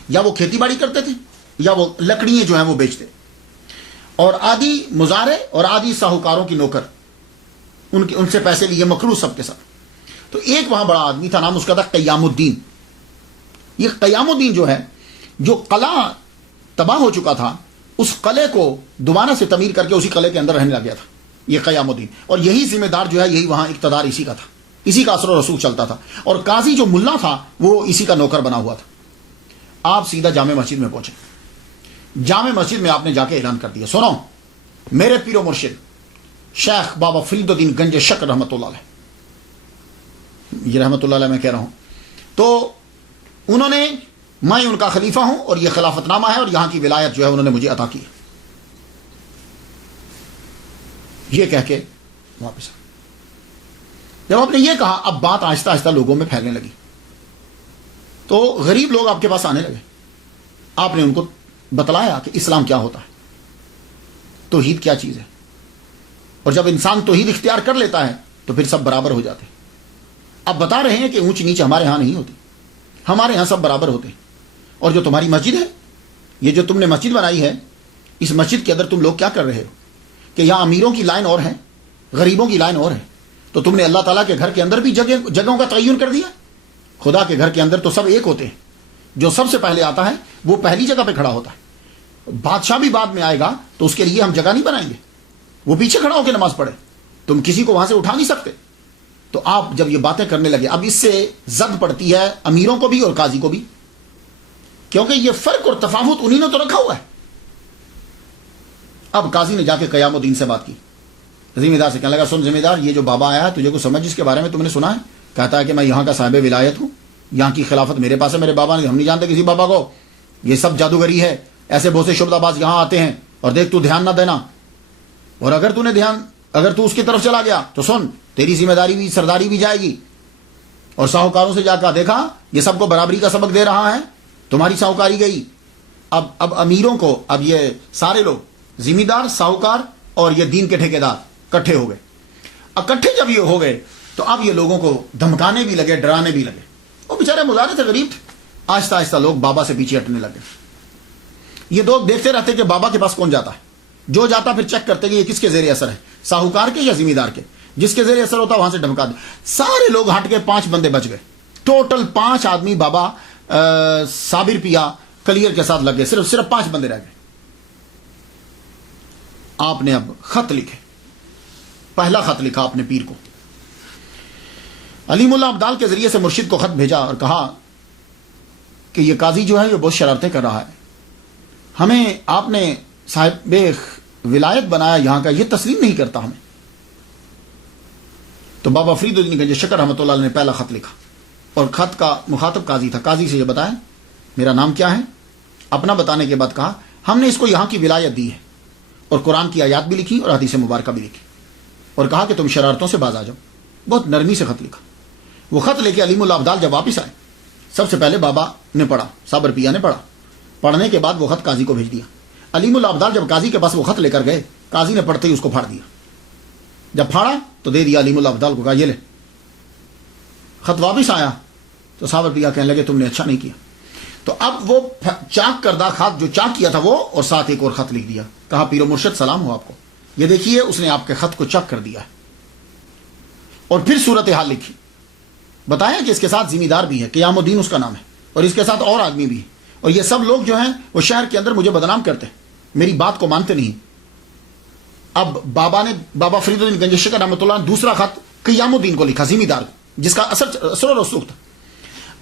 یا وہ کھیتی باڑی کرتے تھے یا وہ لکڑیاں جو ہیں وہ بیچتے, اور آدھی مزارے اور آدھی ساہوکاروں کی نوکر, ان سے پیسے لیے مقروض سب کے ساتھ. تو ایک وہاں بڑا آدمی تھا, نام اس کا تھا قیام الدین. یہ قیام الدین جو ہے, جو قلعہ تباہ ہو چکا تھا, اس قلعے کو دوبارہ سے تعمیر کر کے اسی قلعے کے اندر رہنے لگ گیا تھا. یہ قیام الدین، اور یہی ذمہ دار جو ہے یہی وہاں اقتدار اسی کا تھا، اسی کا اثر و رسوخ چلتا تھا، اور قاضی جو ملا تھا وہ اسی کا نوکر بنا ہوا تھا۔ آپ سیدھا جامع مسجد میں پہنچے، جامع مسجد میں آپ نے جا کے اعلان کر دیا، سنو میرے پیر و مرشد شیخ بابا فرید الدین گنج شکر رحمۃ اللہ علیہ، یہ رحمۃ اللہ علیہ میں کہہ رہا ہوں، تو انہوں نے، میں ان کا خلیفہ ہوں اور یہ خلافت نامہ ہے اور یہاں کی ولایت جو ہے انہوں نے مجھے عطا کی ہے، یہ کہہ کے واپس آ۔ جب آپ نے یہ کہا اب بات آہستہ آہستہ لوگوں میں پھیلنے لگی، تو غریب لوگ آپ کے پاس آنے لگے، آپ نے ان کو بتلایا کہ اسلام کیا ہوتا ہے، توحید کیا چیز ہے، اور جب انسان توحید اختیار کر لیتا ہے تو پھر سب برابر ہو جاتے ہیں۔ اب بتا رہے ہیں کہ اونچ نیچ ہمارے ہاں نہیں ہوتی، ہمارے ہاں سب برابر ہوتے ہیں، اور جو تمہاری مسجد ہے، یہ جو تم نے مسجد بنائی ہے، اس مسجد کے اندر تم لوگ کیا کر رہے ہو کہ یہاں امیروں کی لائن اور ہے، غریبوں کی لائن اور ہے، تو تم نے اللہ تعالیٰ کے گھر کے اندر بھی جگہوں کا تعین کر دیا۔ خدا کے گھر کے اندر تو سب ایک ہوتے ہیں، جو سب سے پہلے آتا ہے وہ پہلی جگہ پہ کھڑا ہوتا ہے، بادشاہ بھی بعد میں آئے گا تو اس کے لیے ہم جگہ نہیں بنائیں گے، وہ پیچھے کھڑا ہو کے نماز پڑھے، تم کسی کو وہاں سے اٹھا نہیں سکتے۔ تو آپ جب یہ باتیں کرنے لگے، اب اس سے زد پڑتی ہے امیروں کو بھی اور قاضی کو بھی، کیونکہ یہ فرق اور تفاوت انہی نے تو رکھا ہوا ہے۔ اب قاضی نے جا کے قیام الدین سے بات کی، ذمہ دار سے کہنے لگا، سن ذمہ دار، یہ جو بابا آیا ہے تجھے کو سمجھ اس کے بارے میں تم نے سنا ہے؟ کہتا ہے کہ میں یہاں کا صاحب ولایت ہوں، یہاں کی خلافت میرے پاس ہے، میرے بابا نے، ہم نہیں جانتے کسی بابا کو، یہ سب جادوگری ہے، ایسے بہت سے شبدہ باز یہاں آتے ہیں، اور دیکھ تو دھیان نہ دینا، اور اگر تو اس کی طرف چلا گیا تو سن تیری ذمہ داری بھی، سرداری بھی جائے گی۔ اور ساہوکاروں سے جا کر دیکھا یہ سب کو برابری کا سبق دے رہا ہے، تمہاری ساہوکاری گئی۔ اب امیروں کو، اب یہ سارے لوگ ذمہ دار، ساہوکار اور یہ دین کے ٹھیکیدار اکٹھے ہو گئے۔ اکٹھے جب یہ ہو گئے تو اب یہ لوگوں کو دھمکانے بھی لگے، ڈرانے بھی لگے، وہ بیچارے مظاہرے تھے، غریب تھے، آہستہ آہستہ لوگ بابا سے پیچھے ہٹنے لگے۔ یہ لوگ دیکھتے رہتے کہ بابا کے پاس کون جاتا ہے، جو جاتا پھر چیک کرتے کہ یہ کس کے زیر اثر ہے، ساہوکار کے یا ذمہ دار کے، جس کے زیر اثر ہوتا وہاں سے دھمکا دے۔ سارے لوگ ہٹ کے 5 بندے بچ گئے، ٹوٹل 5 آدمی بابا صابر پیا کلیئر کے ساتھ لگ گئے، صرف 5 بندے رہ گئے۔ آپ نے اب خط لکھے، پہلا خط لکھا اپنے پیر کو، علیم اللہ ابدال کے ذریعے سے مرشد کو خط بھیجا اور کہا کہ یہ قاضی جو ہے یہ بہت شرارتیں کر رہا ہے، ہمیں آپ نے صاحب ولایت بنایا یہاں کا، یہ تسلیم نہیں کرتا ہمیں۔ تو بابا فرید الدین گنج شکر رحمۃ اللہ علیہ نے پہلا خط لکھا، اور خط کا مخاطب قاضی تھا، قاضی سے یہ بتایا میرا نام کیا ہے، اپنا بتانے کے بعد کہا ہم نے اس کو یہاں کی ولایت دی ہے، اور قرآن کی آیات بھی لکھی اور حدیث مبارکہ بھی لکھی، اور کہا کہ تم شرارتوں سے باز آ جاؤ۔ بہت نرمی سے خط لکھا۔ وہ خط لے کے علیم اللہ ابدال جب واپس آئے، سب سے پہلے بابا نے پڑھا، صابر پیا نے پڑھا، پڑھنے کے بعد وہ خط قاضی کو بھیج دیا۔ علیم اللہ ابدال جب قاضی کے پاس وہ خط لے کر گئے، قاضی نے پڑھتے ہی اس کو پھاڑ دیا، جب پھاڑا تو دے دیا علیم اللہ ابدال کو، کہا یہ لے۔ خط واپس آیا تو صابر پیا کہنے لگے تم نے اچھا نہیں کیا، تو اب وہ چاک کردہ خط جو چاک کیا تھا وہ، اور ساتھ ایک اور خط لکھ دیا، کہا پیر و مرشد سلام ہو آپ کو، یہ دیکھیے اس نے آپ کے خط کو چاک کر دیا ہے، اور پھر صورتحال لکھی، بتایا کہ اس کے ساتھ ذمہ دار بھی ہے، قیام الدین اس کا نام ہے، اور اس کے ساتھ اور آدمی بھی ہے، اور یہ سب لوگ جو ہیں وہ شہر کے اندر مجھے بدنام کرتے ہیں، میری بات کو مانتے نہیں۔ اب بابا فرید الدین گنج شکر رحمۃ اللہ نے دوسرا خط قیام الدین کو لکھا، ذمہ دار کو، جس کا اثر و رسوخ تھا۔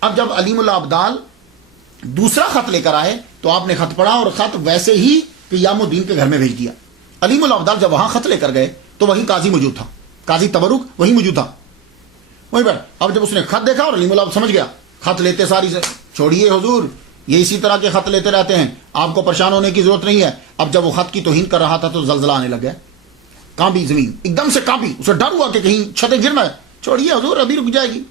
اب جب علیم اللہ ابدال دوسرا خط لے کر آئے تو آپ نے خط پڑھا، اور خط ویسے ہی قیام الدین کے گھر میں بھیج دیا۔ علیم اللہ ابدال جب وہاں خط لے کر گئے تو وہیں قاضی موجود تھا، قاضی تبرک وہیں موجود تھا، وہیں پر۔ اب جب اس نے خط دیکھا اور علیم اللہ سمجھ گیا، خط لیتے ساری سے چھوڑیے حضور، یہ اسی طرح کے خط لیتے رہتے ہیں، آپ کو پریشان ہونے کی ضرورت نہیں ہے۔ اب جب وہ خط کی توہین کر رہا تھا تو زلزلہ آنے لگ گیا، کانپی زمین، ایک دم سے کانپی، اسے ڈر ہوا کہ کہیں چھتیں گرنا ہے، چھوڑیے حضور ابھی رک جائے گی،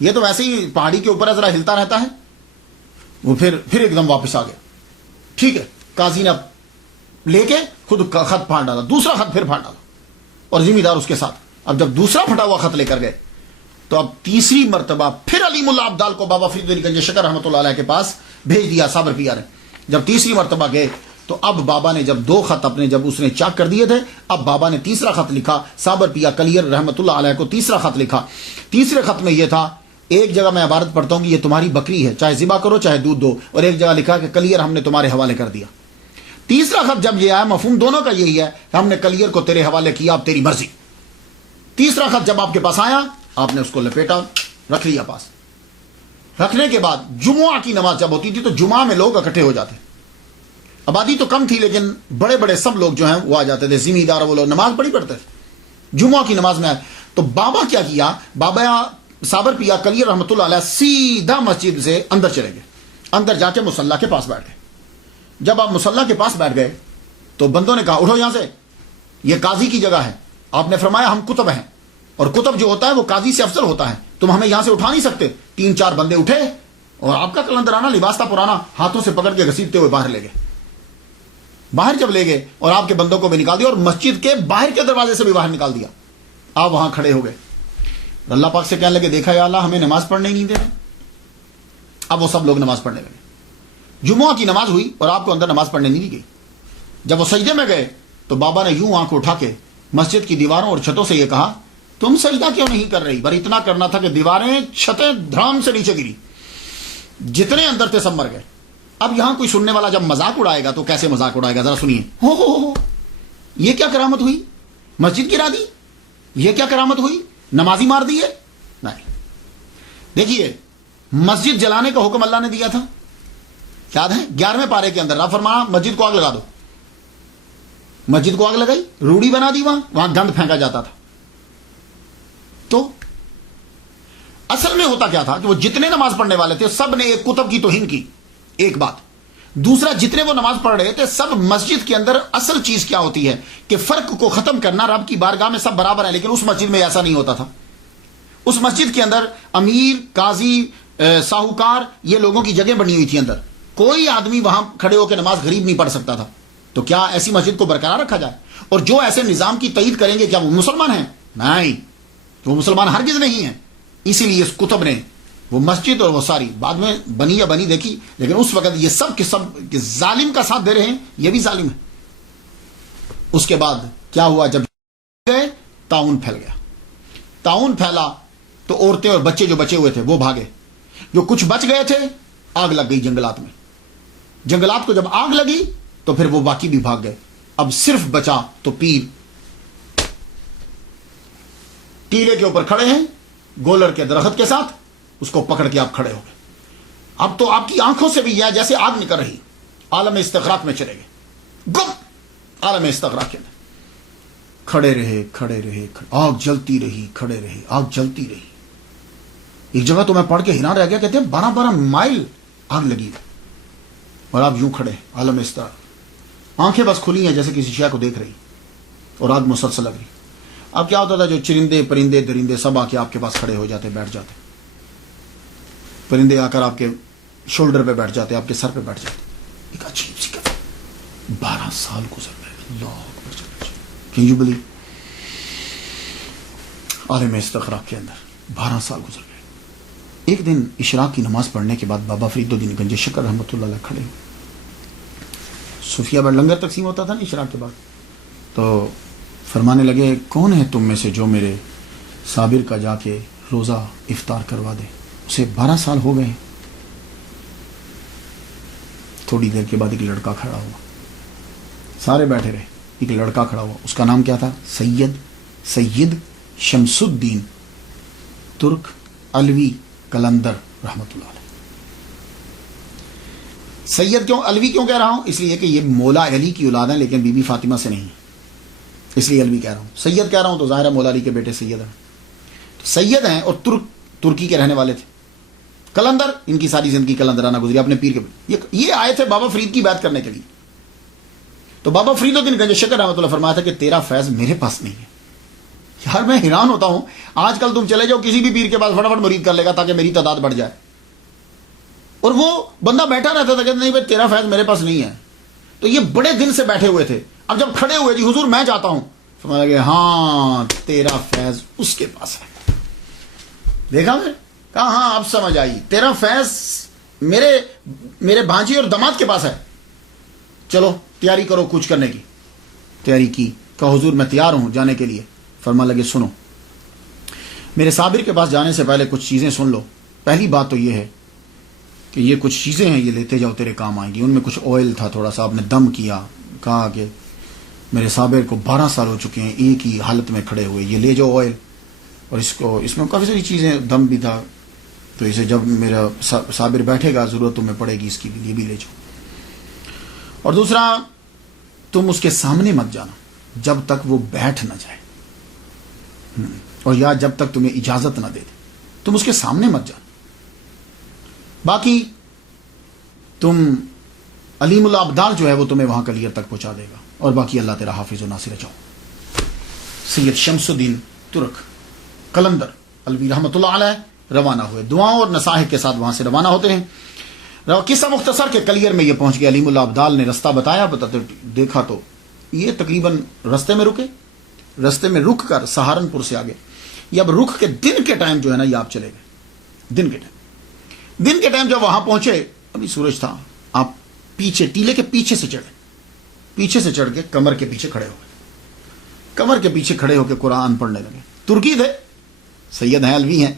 یہ تو ویسے ہی پہاڑی کے اوپر ذرا ہلتا رہتا ہے۔ وہ پھر ایک دم واپس آ گیا، ٹھیک ہے۔ قاضی نے اب لے کے خود خط پھاڑ ڈالا، دوسرا خط پھر پھاڑ ڈالا، اور ذمہ دار اس کے ساتھ۔ اب جب دوسرا پھٹا ہوا خط لے کر گئے تو اب تیسری مرتبہ پھر علیم اللہ ابدال کو بابا فرید الدین گنج شکر رحمۃ اللہ علیہ کے پاس بھیج دیا صابر پیا نے۔ جب تیسری مرتبہ گئے تو اب بابا نے جب 2 خط اپنے جب اس نے چاک کر دیے تھے، اب بابا نے تیسرا خط لکھا، صابر پیا کلیئر رحمۃ اللہ علیہ کو تیسرا خط لکھا۔ تیسرے خط میں یہ تھا، ایک جگہ میں عبارت پڑھتا ہوں کہ یہ تمہاری بکری ہے، چاہے ذبح کرو چاہے دودھ دو، اور ایک جگہ لکھا کہ کلیئر ہم نے تمہارے حوالے کر دیا۔ تیسرا خط جب یہ آیا، مفہوم دونوں کا یہی ہے کہ ہم نے کلیئر کو تیرے حوالے کیا، اب تیری مرضی۔ تیسرا خط جب آپ کے پاس آیا، آپ نے اس کو لپیٹا، رکھ لیا پاس۔ رکھنے کے بعد جمعہ کی نماز جب ہوتی تھی تو جمعہ میں لوگ اکٹھے ہو جاتے، آبادی تو کم تھی لیکن بڑے بڑے سب لوگ جو ہیں وہ آ جاتے تھے، ذمہ دار وہ لوگ نماز بڑی پڑھتے تھے۔ جمعہ کی نماز میں آئے تو بابا کیا کیا، بابا صابر پیا کلیئر رحمۃ اللہ علیہ سیدھا مسجد سے اندر چلے گئے، اندر جا کے مصلی کے پاس بیٹھ گئے۔ جب آپ مصلی کے پاس بیٹھ گئے تو بندوں نے کہا اٹھو یہاں سے، یہ قاضی کی جگہ ہے۔ آپ نے فرمایا ہم کتب ہیں، اور کتب جو ہوتا ہے وہ قاضی سے افضل ہوتا ہے، تم ہمیں یہاں سے اٹھا نہیں سکتے۔ 3-4 بندے اٹھے اور آپ کا کلندرانہ لباس تھا پرانا، ہاتھوں سے پکڑ کے گھسیٹتے ہوئے باہر لے گئے۔ باہر جب لے گئے اور آپ کے بندوں کو بھی نکال دیا اور مسجد کے باہر کے دروازے سے بھی باہر نکال دیا، آپ وہاں کھڑے ہو گئے، اللہ پاک سے کہنے لگے دیکھا یا اللہ ہمیں نماز پڑھنے ہی نہیں دے رہے۔ اب وہ سب لوگ نماز پڑھنے لگے، جمعہ کی نماز ہوئی اور آپ کو اندر نماز پڑھنے نہیں دی گئی۔ جب وہ سجدے میں گئے تو بابا نے یوں آنکھ اٹھا کے مسجد کی دیواروں اور چھتوں سے یہ کہا تم سجدہ کیوں نہیں کر رہی؟ پر اتنا کرنا تھا کہ دیواریں چھتیں دھڑام سے نیچے گری، جتنے اندر تھے سب مر گئے۔ اب یہاں کوئی سننے والا جب مذاق اڑائے گا تو کیسے مذاق اڑائے گا، ذرا سنیے۔ ہو یہ کیا کرامت ہوئی؟ مسجد گرا دی؟ یہ کیا کرامت ہوئی؟ نمازی مار دیے؟ نہیں، دیکھیے مسجد جلانے کا حکم اللہ نے دیا تھا، یاد ہے 11ویں پارے کے اندر، رب فرمایا مسجد کو آگ لگا دو۔ مسجد کو آگ لگائی، روڑی بنا دی، وہاں گند پھینکا جاتا تھا۔ تو اصل میں ہوتا کیا تھا کہ وہ جتنے نماز پڑھنے والے تھے سب نے ایک کتب کی توہین کی، ایک بات۔ دوسرا، جتنے وہ نماز پڑھ رہے تھے سب مسجد کے اندر اصل چیز کیا ہوتی ہے کہ فرق کو ختم کرنا، رب کی بارگاہ میں سب برابر ہیں، لیکن اس مسجد میں ایسا نہیں ہوتا تھا۔ اس مسجد کے اندر امیر، قاضی، ساہوکار، یہ لوگوں کی جگہ بنی ہوئی تھی اندر، کوئی آدمی وہاں کھڑے ہو کے نماز غریب نہیں پڑھ سکتا تھا۔ تو کیا ایسی مسجد کو برقرار رکھا جائے؟ اور جو ایسے نظام کی تائید کریں گے کیا وہ مسلمان ہیں؟ نہیں، وہ مسلمان ہرگز نہیں ہیں۔ اسی لیے اس کتب نے وہ مسجد اور وہ ساری بعد میں بنی یا بنی دیکھی، لیکن اس وقت یہ سب کے سب ظالم کا ساتھ دے رہے ہیں، یہ بھی ظالم ہے۔ اس کے بعد کیا ہوا، جب گئے طاعون پھیل گیا۔ طاعون پھیلا تو عورتیں اور بچے جو بچے ہوئے تھے وہ بھاگے، جو کچھ بچ گئے تھے آگ لگ گئی جنگلات میں۔ جنگلات کو جب آگ لگی تو پھر وہ باقی بھی بھاگ گئے۔ اب صرف بچا تو پیر ٹیلے کے اوپر کھڑے ہیں گولر کے درخت کے ساتھ، اس کو پکڑ کے آپ کھڑے ہو گئے۔ اب تو آپ کی آنکھوں سے بھی یہ جیسے آگ نکل رہی، عالم استغراق میں چلے گئے، گم عالم استغراق کے اندر کھڑے رہے، آگ جلتی رہی، کھڑے رہے، آگ جلتی رہی۔ ایک جگہ تو میں پڑھ کے حیران رہ گیا، کہتے ہیں 12 مائل آگ لگی اور آپ یوں کھڑے، عالم استغراق، آنکھیں بس کھلی ہیں جیسے کسی شے کو دیکھ رہی، اور آگ مسلسل لگ رہی۔ اب کیا ہوتا تھا، جو چرندے پرندے درندے سب آ کے آپ کے پاس کھڑے ہو جاتے، بیٹھ جاتے، پرندے آ کر آپ کے شولڈر پہ بیٹھ جاتے، آپ کے سر پہ بیٹھ جاتے۔ ایک عجیب سی کہا 12 سال گزر گئے، اللہ اکبر، کین یو بلیو؟ عالم استغراق کے اندر 12 سال گزر گئے۔ ایک دن اشراق کی نماز پڑھنے کے بعد بابا فرید الدین گنج شکر رحمۃ اللہ علیہ کھڑے ہوئے، صوفیہ بڑھ لنگر تقسیم ہوتا تھا نا اشراق کے بعد، تو فرمانے لگے کون ہے تم میں سے جو میرے صابر کا جا کے روزہ افطار کروا دے؟ اسے 12 سال ہو گئے۔ تھوڑی دیر کے بعد ایک لڑکا کھڑا ہوا، سارے بیٹھے رہے، ایک لڑکا کھڑا ہوا، اس کا نام کیا تھا؟ سید شمس الدین ترک علوی کلندر رحمۃ اللہ علیہ۔ سید کیوں علوی کیوں کہہ رہا ہوں؟ اس لیے کہ یہ مولا علی کی اولاد ہیں لیکن بی بی فاطمہ سے نہیں، اس لیے علوی کہہ رہا ہوں۔ سید کہہ رہا ہوں تو ظاہر ہے مولا علی کے بیٹے سید ہیں، سید ہیں، اور ترکی کے رہنے والے تھے۔ کلندر، ان کی ساری زندگی کلندرانہ گزری اپنے پیر کے۔ یہ آئے تھے بابا فرید کی بات کرنے کے لیے، تو بابا فرید الدین گنج شکر رحمۃ اللہ فرمایا تھا کہ تیرا فیض میرے پاس نہیں ہے۔ یار میں حیران ہوتا ہوں، آج کل تم چلے جاؤ کسی بھی پیر کے پاس، فٹافٹ مرید کر لے گا تاکہ میری تعداد بڑھ جائے، اور وہ بندہ بیٹھا رہتا تھا کہ نہیں بھائی تیرا فیض میرے پاس نہیں ہے۔ تو یہ بڑے دن سے بیٹھے ہوئے تھے، اب جب کھڑے ہوئے جی حضور میں چاہتا ہوں، فرمایا کہ ہاں تیرا فیض اس کے پاس ہے۔ دیکھا میں کہا ہاں اب سمجھ آئی، تیرا فیض میرے بھانجی اور داماد کے پاس ہے، چلو تیاری کرو کچھ کرنے کی۔ تیاری کی، کہا حضور میں تیار ہوں جانے کے لیے۔ فرما لگے سنو، میرے صابر کے پاس جانے سے پہلے کچھ چیزیں سن لو۔ پہلی بات تو یہ ہے کہ یہ کچھ چیزیں ہیں، یہ لیتے جاؤ تیرے کام آئیں گی۔ ان میں کچھ آئل تھا، تھوڑا سا آپ نے دم کیا، کہا کہ میرے صابر کو 12 سال ہو چکے ہیں ایک ہی حالت میں کھڑے ہوئے، یہ لے جاؤ آئل، اور اس میں کافی ساری چیزیں، دم بھی تھا، تو اسے جب میرا صابر بیٹھے گا ضرورت تمہیں پڑے گی اس کی بھی، یہ بھی لے جاؤ۔ اور دوسرا، تم اس کے سامنے مت جانا جب تک وہ بیٹھ نہ جائے، اور یا جب تک تمہیں اجازت نہ دے دے، تم اس کے سامنے مت جانا۔ باقی تم علیم الابدال جو ہے وہ تمہیں وہاں کلیئر تک پہنچا دے گا، اور باقی اللہ تیرا حافظ و ناصر۔ جاؤ۔ سید شمس الدین ترک قلندر الوی رحمۃ اللہ علیہ روانہ ہوئے، دعاؤں اور نصائح کے ساتھ وہاں سے روانہ ہوتے ہیں۔ قصہ مختصر کے کلیئر میں یہ پہنچ گیا، علیم الابدال نے رستہ بتایا، دیکھا تو یہ تقریباً رستے میں رکے، رستے میں رک کر سہارنپور سے آگے، یہ اب رک کے دن کے ٹائم جو ہے نا یہ آپ چلے گئے، دن کے ٹائم جب وہاں پہنچے ابھی سورج تھا، آپ پیچھے ٹیلے کے پیچھے سے چڑھے، پیچھے سے چڑھ کے کمر کے پیچھے کھڑے ہو گئے، کمر کے پیچھے کھڑے ہو کے قرآن پڑھنے لگے۔ ترکی تھے، سید ہیں، الوی ہیں،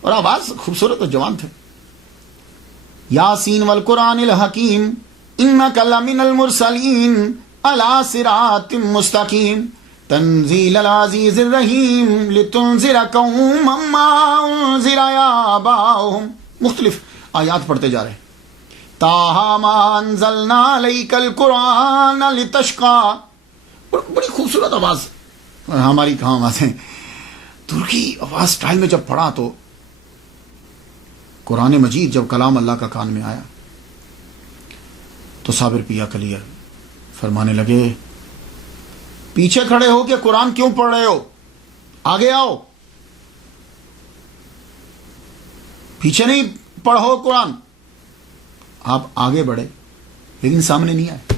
اور آواز خوبصورت اور جوان تھے۔ یاسین والقرآن الحکیم انک لمن المرسلین علی صراط مستقیم تنزیل العزیز الرحیم لتنذر قوما ما انذر آباؤہم۔ مختلف آیات پڑھتے جا رہے، تاہا ما انزلنا علیک القرآن لتشقی۔ بڑی خوبصورت آواز، ہماری کہاں آواز ہے، ترکی آواز سٹائل میں جب پڑھا تو قرآن مجید جب کلام اللہ کا کان میں آیا تو صابر پیا کلیئر فرمانے لگے، پیچھے کھڑے ہو کے قرآن کیوں پڑھ رہے ہو، آگے آؤ، پیچھے نہیں پڑھو قرآن۔ آپ آگے بڑھے لیکن سامنے نہیں آئے،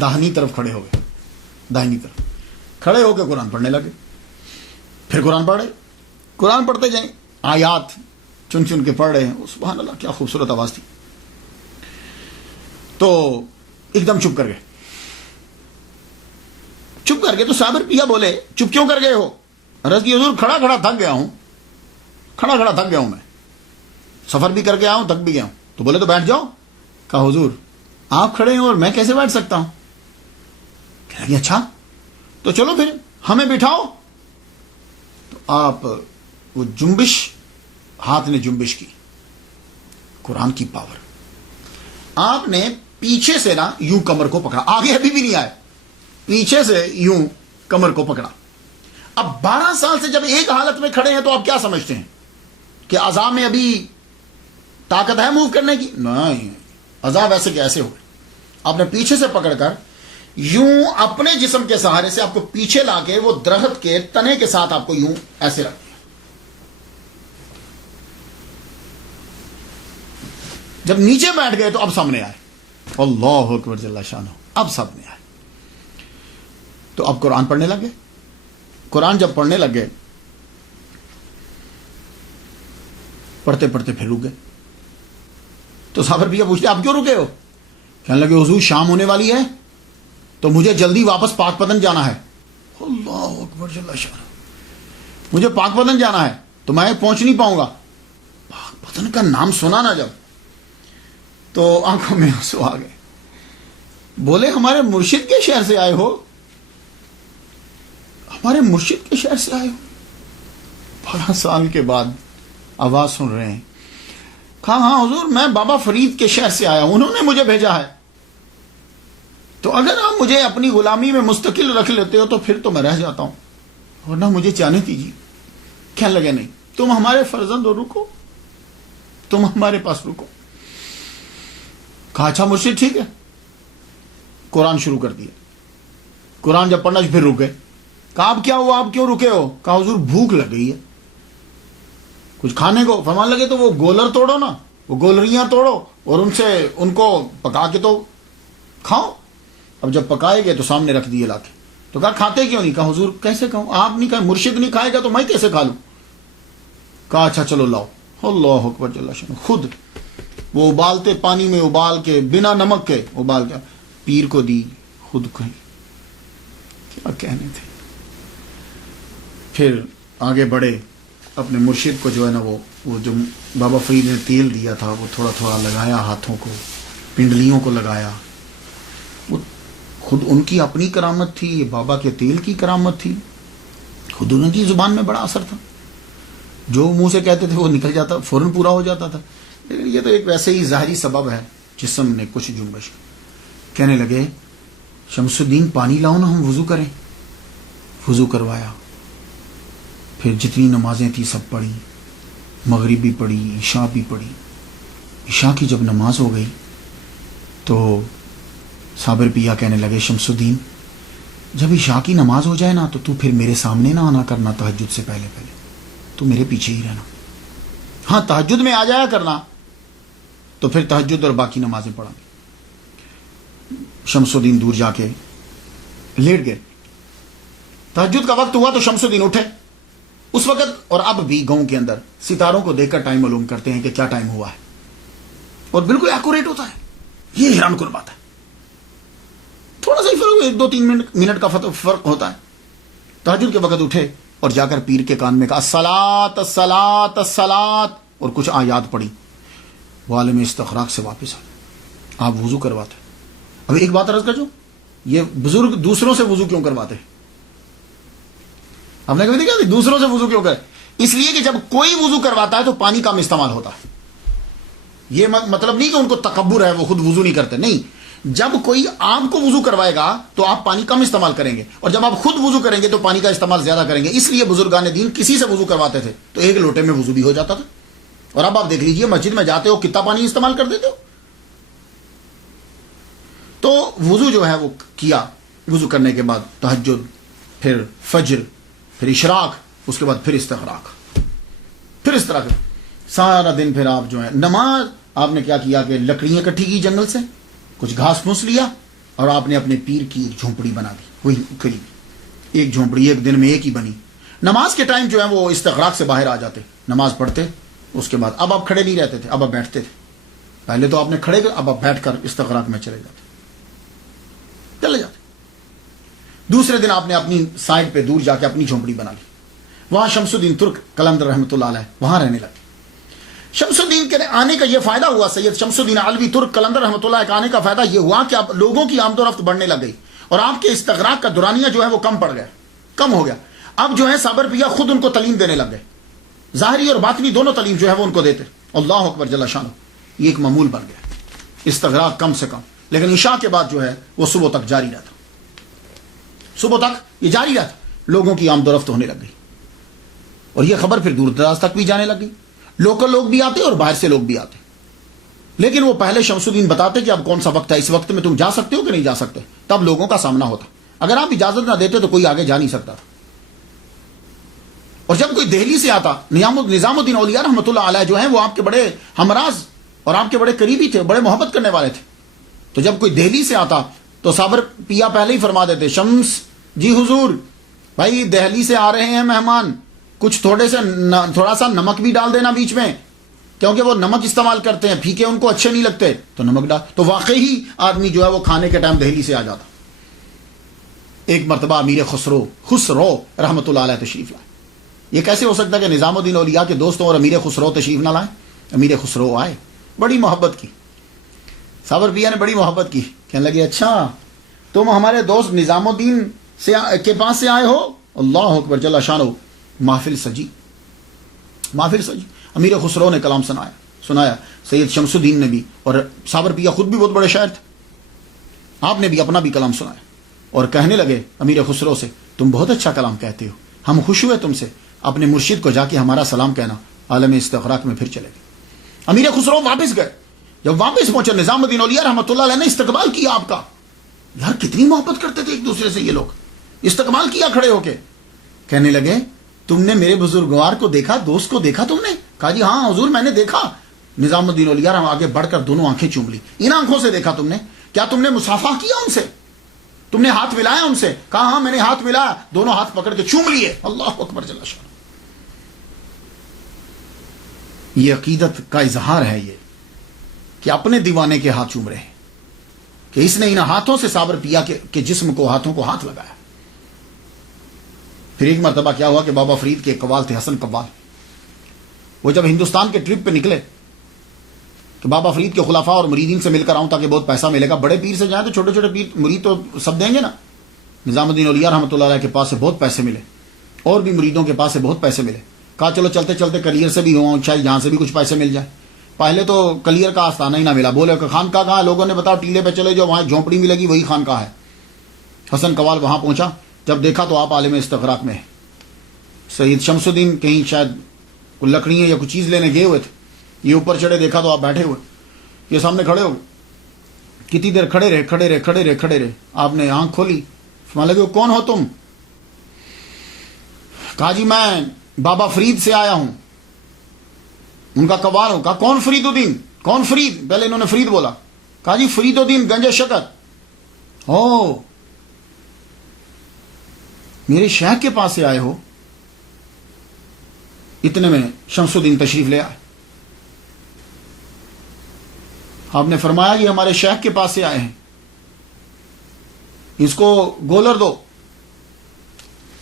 داہنی طرف کھڑے ہو گئے، داہنی طرف کھڑے ہو کے قرآن پڑھنے لگے، پھر قرآن پڑھ رہے، قرآن پڑھتے جائیں، آیات چن چن کے پڑھ رہے ہیں، سبحان اللہ کیا خوبصورت آواز تھی۔ تو ایک دم چپ کر گئے، چپ کر گئے تو صابر پیا بولے، چپ کیوں کر گئے ہو؟ عرض کی حضور کھڑا کھڑا تھک گیا ہوں، کھڑا کھڑا تھک گیا ہوں، میں سفر بھی کر کے آیا ہوں، تھک بھی گیا ہوں۔ تو بولے تو بیٹھ جاؤ۔ کہا حضور آپ کھڑے ہیں اور میں کیسے بیٹھ سکتا ہوں؟ کہنے لگے اچھا تو چلو پھر ہمیں بٹھاؤ۔ تو آپ وہ جنبش، ہاتھ نے جنبش کی، قرآن کی پاور، آپ نے پیچھے سے نا یوں کمر کو پکڑا، آگے ابھی بھی نہیں آئے، پیچھے سے یوں کمر کو پکڑا۔ اب 12 سال سے جب ایک حالت میں کھڑے ہیں تو آپ کیا سمجھتے ہیں کہ عذاب میں ابھی طاقت ہے موو کرنے کی؟ نہیں، عذاب ایسے کہ ایسے ہو گئے۔ آپ نے پیچھے سے پکڑ کر یوں اپنے جسم کے سہارے سے آپ کو پیچھے لا کے وہ درخت کے تنے کے ساتھ آپ کو یوں ایسے رکھ دیا۔ جب نیچے بیٹھ گئے تو اب سامنے آئے، اللہ اکبر جل شانہ، اب سامنے آئے تو اب قرآن پڑھنے لگے۔ قرآن جب پڑھنے لگے، پڑھتے پڑھتے پھر رک گئے۔ تو صابر بھیا پوچھتے آپ کیوں رکے ہو؟ کہنے لگے حضور شام ہونے والی ہے تو مجھے جلدی واپس پاک پتن جانا ہے۔ اللہ اکبر جل شانہ، مجھے پاک پتن جانا ہے تو میں پہنچ نہیں پاؤں گا۔ پاک پتن کا نام سنا نا جب تو آنکھوں میں آنسو آ گئے۔ بولے ہمارے مرشد کے شہر سے آئے ہو؟ ہمارے مرشد کے شہر سے آئے ہو؟ 12 سال کے بعد آواز سن رہے ہیں۔ کہا ہاں حضور میں بابا فرید کے شہر سے آیا ہوں، انہوں نے مجھے بھیجا ہے، تو اگر آپ مجھے اپنی غلامی میں مستقل رکھ لیتے ہو تو پھر تو میں رہ جاتا ہوں، ورنہ مجھے جانے دیجیے۔ کہنے لگے نہیں، تم ہمارے فرزند ہو، رکو، تم ہمارے پاس رکو۔ کہا اچھا مرشد ٹھیک ہے۔ قرآن شروع کر دیا، قرآن جب پڑھنا پھر رک گئے۔ کہا اب کیا ہوا، آپ کیوں رکے ہو؟ کہا حضور بھوک لگ گئی ہے کچھ کھانے کو۔ فرمان لگے تو وہ گولر توڑو نا، وہ گولریاں توڑو اور ان کو پکا کے تو کھاؤ۔ اب جب پکائے گئے تو سامنے رکھ دیے لا کے۔ تو کہا کھاتے کیوں نہیں؟ کہا حضور کیسے کھاؤں، آپ نہیں کھائے، مرشد نہیں کھائے گا تو میں کیسے کھا لوں؟ کہا اچھا چلو لاؤ۔ اللہ اکبر جل شانہ، خود وہ ابالتے پانی میں ابال کے بنا نمک کے ابال کے پیر کو دی، خود کہیں کیا کہنے تھے۔ پھر آگے بڑھے، اپنے مرشد کو جو ہے نا وہ جو بابا فرید نے تیل دیا تھا وہ تھوڑا تھوڑا لگایا، ہاتھوں کو، پنڈلیوں کو لگایا، خود ان کی اپنی کرامت تھی، یہ بابا کے تیل کی کرامت تھی، خود ان کی زبان میں بڑا اثر تھا، جو منہ سے کہتے تھے وہ نکل جاتا، فوراً پورا ہو جاتا تھا. لیکن یہ تو ایک ویسے ہی ظاہری سبب ہے، جسم نے کچھ جنبش. کہنے لگے شمس الدین پانی لاؤ نا، ہم وضو کریں. وضو کروایا، پھر جتنی نمازیں تھیں سب پڑھی، مغرب بھی پڑھی، عشاء بھی پڑھی. عشاء کی جب نماز ہو گئی تو صابر پیا کہنے لگے شمس الدین جب عشاء کی نماز ہو جائے نا تو پھر میرے سامنے نہ آنا کرنا، تہجد سے پہلے تو میرے پیچھے ہی رہنا. ہاں تہجد میں آ جایا کرنا، تو پھر تہجد اور باقی نمازیں پڑھا. شمس الدین دور جا کے لیٹ گئے. تہجد کا وقت ہوا تو شمس الدین اٹھے. اس وقت اور اب بھی گاؤں کے اندر ستاروں کو دیکھ کر ٹائم معلوم کرتے ہیں کہ کیا ٹائم ہوا ہے، اور بالکل ایکوریٹ ہوتا ہے. یہ حیران کن بات ہے. تھوڑا سا ہی فرق، 1-2-3 منٹ کا فرق ہوتا ہے. تہجد کے وقت اٹھے اور جا کر پیر کے کان میں کہا الصلاۃ الصلاۃ الصلاۃ، اور کچھ آیات پڑھی. وہ عالم استخراج سے واپس آئے. آپ وضو کرواتے. اب ایک بات عرض کر جو یہ بزرگ دوسروں سے وضو کیوں کرواتے؟ ہم نے کبھی دیکھا دوسروں سے وضو کیوں کرے؟ اس لیے کہ جب کوئی وضو کرواتا ہے تو پانی کم استعمال ہوتا ہے. یہ مطلب نہیں کہ ان کو تکبر ہے، وہ خود وضو نہیں کرتے، نہیں. جب کوئی آپ کو وضو کروائے گا تو آپ پانی کم استعمال کریں گے، اور جب آپ خود وضو کریں گے تو پانی کا استعمال زیادہ کریں گے. اس لیے بزرگان دین کسی سے وضو کرواتے تھے تو ایک لوٹے میں وضو بھی ہو جاتا تھا. اور اب آپ دیکھ لیجئے مسجد میں جاتے ہو کتنا پانی استعمال کر دیتے ہو. تو وضو جو ہے وہ کیا. وضو کرنے کے بعد تہجد، پھر فجر، پھر اشراق، اس کے بعد پھر استغراق. پھر اس طرح سارا دن پھر آپ جو ہے نماز. آپ نے کیا کیا کہ لکڑیاں اکٹھی کی جنگل سے، کچھ گھاس پھوس لیا، اور آپ نے اپنے پیر کی ایک جھونپڑی بنا دی. وہی قریب ایک جھونپڑی ایک دن میں ایک ہی بنی. نماز کے ٹائم جو ہے وہ استغراق سے باہر آ جاتے، نماز پڑھتے. اس کے بعد اب آپ کھڑے نہیں رہتے تھے، اب آپ بیٹھتے تھے. پہلے تو آپ نے کھڑے گئے، اب آپ بیٹھ کر استغراق میں چلے جاتے. دوسرے دن آپ نے اپنی سائڈ پہ دور جا کے اپنی جھونپڑی بنا لی. وہاں شمس الدین ترک قلندر رحمۃ اللہ علیہ وہاں رہنے لگے. شمس الدین کے آنے کا یہ فائدہ ہوا، سید شمس الدین علوی ترک قلندر رحمۃ اللہ کے آنے کا فائدہ یہ ہوا کہ اب لوگوں کی آمد و رفت بڑھنے لگ گئی، اور آپ کے استغراق کا دورانیہ جو ہے وہ کم ہو گیا. اب جو ہے صابر پیا خود ان کو تعلیم دینے لگ گئے، ظاہری اور باطنی دونوں تعلیم جو ہے وہ ان کو دیتے. اللہ اکبر جل شانہ. یہ ایک معمول بن گیا، استغراق کم سے کم. لیکن عشاء کے بعد جو ہے وہ صبح تک جاری رہتا. صبح تک یہ جاری رہتا، لوگوں کی آمد و رفت ہونے لگ گئی. اور یہ خبر پھر دور دراز تک بھی جانے لگ گئی. لوکل لوگ بھی آتے اور باہر سے لوگ بھی آتے. لیکن وہ پہلے شمس الدین بتاتے کہ اب کون سا وقت ہے، اس وقت میں تم جا سکتے ہو کہ نہیں جا سکتے. تب لوگوں کا سامنا ہوتا. اگر آپ اجازت نہ دیتے تو کوئی آگے جا نہیں سکتا تھا. اور جب کوئی دہلی سے آتا، نظام الدین اولیاء رحمۃ اللہ علیہ جو ہیں وہ آپ کے بڑے ہمراز اور آپ کے بڑے قریبی تھے، بڑے محبت کرنے والے تھے. تو جب کوئی دہلی سے آتا تو صابر پیا پہلے ہی فرما دیتے شمس جی حضور بھائی دہلی سے آ رہے ہیں مہمان، کچھ تھوڑا سا نمک بھی ڈال دینا بیچ میں، کیونکہ وہ نمک استعمال کرتے ہیں، پھیکے ان کو اچھے نہیں لگتے تو نمک ڈال. تو واقعی آدمی جو ہے وہ کھانے کے ٹائم دہلی سے آ جاتا. ایک مرتبہ امیر خسرو رحمۃ اللہ علیہ تشریف لائے. یہ کیسے ہو سکتا ہے کہ نظام الدین اولیاء کے دوستوں اور امیر خسرو تشریف نہ لائیں؟ امیر خسرو آئے، بڑی محبت کی. صابر پیا نے بڑی محبت کی. کہنے لگے اچھا تم ہمارے دوست نظام الدین کے پاس سے آئے ہو؟ اللہ اکبر جل شانہ. محفل سجی. امیر خسرو نے کلام سنایا. سید شمس الدین نے بھی، اور صابر پیا خود بھی بہت بڑے شاعر تھے، آپ نے بھی اپنا بھی کلام سنایا. اور کہنے لگے امیر خسرو سے تم بہت اچھا کلام کہتے ہو، ہم خوش ہوئے تم سے، اپنے مرشد کو جا کے ہمارا سلام کہنا. عالم استغراق میں پھر چلے گئے. امیر خسرو واپس گئے. جب واپس پہنچے نظام الدین اولیاء رحمۃ اللہ علیہ نے استقبال کیا آپ کا. یار کتنی محبت کرتے تھے ایک دوسرے سے یہ لوگ. استقبال کیا کھڑے ہو کے. کہنے لگے تم نے میرے بزرگوار کو دیکھا، دوست کو دیکھا تم نے؟ کہا جی ہاں حضور میں نے دیکھا. نظام الدین اولیاء آگے بڑھ کر دونوں آنکھیں چوم لی. ان آنکھوں سے دیکھا تم نے؟ کیا تم نے مصافحہ کیا ان سے؟ تم نے ہاتھ ملایا ان سے؟ کہا ہاں میں نے ہاتھ ملایا. دونوں ہاتھ پکڑ کے چوم لیے. اللہ اکبر جل شانہ. یہ عقیدت کا اظہار ہے یہ کہ اپنے دیوانے کے ہاتھ چوم رہے ہیں، کہ اس نے ان ہاتھوں سے صابر پیا کے جسم کو، ہاتھوں کو ہاتھ لگایا. پھر ایک مرتبہ کیا ہوا کہ بابا فرید کے قوال تھے، حسن قوال. وہ جب ہندوستان کے ٹرپ پہ نکلے کہ بابا فرید کے خلفاء اور مریدین سے مل کر آؤں تاکہ بہت پیسہ ملے گا. بڑے پیر سے جائیں تو چھوٹے چھوٹے پیر مرید تو سب دیں گے نا. نظام الدین اولیاء رحمۃ اللہ علیہ کے پاس سے بہت پیسے ملے, اور بھی مریدوں کے پاس سے بہت پیسے ملے. کہا چلو چلتے چلتے کلیئر سے بھی ہوں, شاید یہاں سے بھی کچھ پیسے مل جائے. پہلے تو کلیئر کا آستانہ ہی نہ ملا. بولے کہ خانقاہ کہاں؟ لوگوں نے بتاؤ ٹیلے پہ چلے جو وہاں جھونپڑی ملے گی وہی خانقاہ ہے. حسن قوال وہاں پہنچا, جب دیکھا تو آپ عالم استغراق میں ہے. سید شمس الدین کہیں شاید کوئی لکڑیاں یا کچھ چیز لینے گئے ہوئے تھے, یہ اوپر چڑھے, دیکھا تو آپ بیٹھے ہوئے, یہ سامنے کھڑے ہو گئے. کتنی دیر کھڑے رہے. آپ نے آنکھ کھولی, فرمانے لگے کون ہو تم؟ کہا جی میں بابا فرید سے آیا ہوں. ان کا قوال ہو. کہا کون فرید الدین؟ کون فرید؟ پہلے انہوں نے فرید بولا. کہا جی فرید الدین گنج شکر. او میرے شیخ کے پاس سے آئے ہو؟ اتنے میں شمس الدین تشریف لے آئے. آپ نے فرمایا یہ ہمارے شیخ کے پاس سے آئے ہیں, اس کو گولر دو.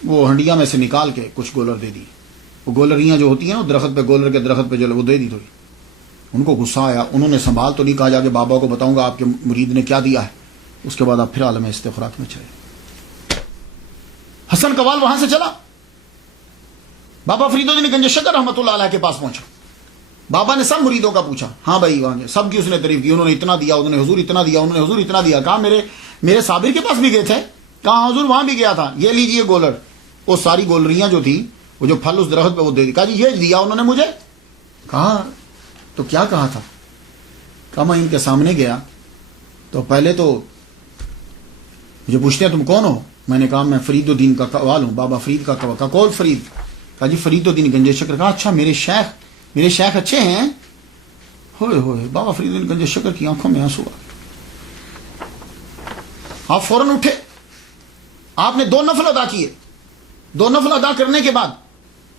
وہ ہنڈیا میں سے نکال کے کچھ گولر دے دی. وہ گولریاں جو ہوتی ہیں نا درخت پہ, گولر کے درخت پہ جو وہ دے دی تھوڑی. ان کو غصہ آیا, انہوں نے سنبھال تو نہیں, کہا جا کے بابا کو بتاؤں گا آپ کے مرید نے کیا دیا ہے. اس کے بعد آپ پھر عالم استغراق میں چلے. حسن قوال وہاں سے چلا, بابا فرید الدین گنج شکر رحمۃ اللہ علیہ کے پاس پہنچا. بابا نے سب مریدوں کا پوچھا, ہاں بھائی وہاں سب کی اس نے تعریف کی. انہوں نے اتنا دیا, انہوں نے حضور اتنا دیا, انہوں نے حضور اتنا دیا. کہا میرے صابر کے پاس بھی گئے تھے. کہا حضور وہاں بھی گیا تھا, یہ لیجئے گولر. وہ ساری گولریاں جو تھی وہ جو پھل اس درخت پہ وہ دے دی. کہا جی یہ دیا انہوں نے مجھے. کہا تو کیا کہا تھا؟ کہا میں ان کے سامنے گیا تو پہلے تو مجھے پوچھتے ہیں تم کون ہو. میں نے کہا میں فرید الدین کا قوال ہوں, بابا فرید کا قوال. کہا کون فرید؟ کہا جی فرید الدین گنج شکر. کہا اچھا میرے شیخ اچھے ہیں. ہوئے ہوئے بابا فرید الدین گنج شکر کی آنکھوں میں آنسو آ گئے. آپ فوراً اٹھے, آپ نے 2 نفل ادا کیے. 2 نفل ادا کرنے کے بعد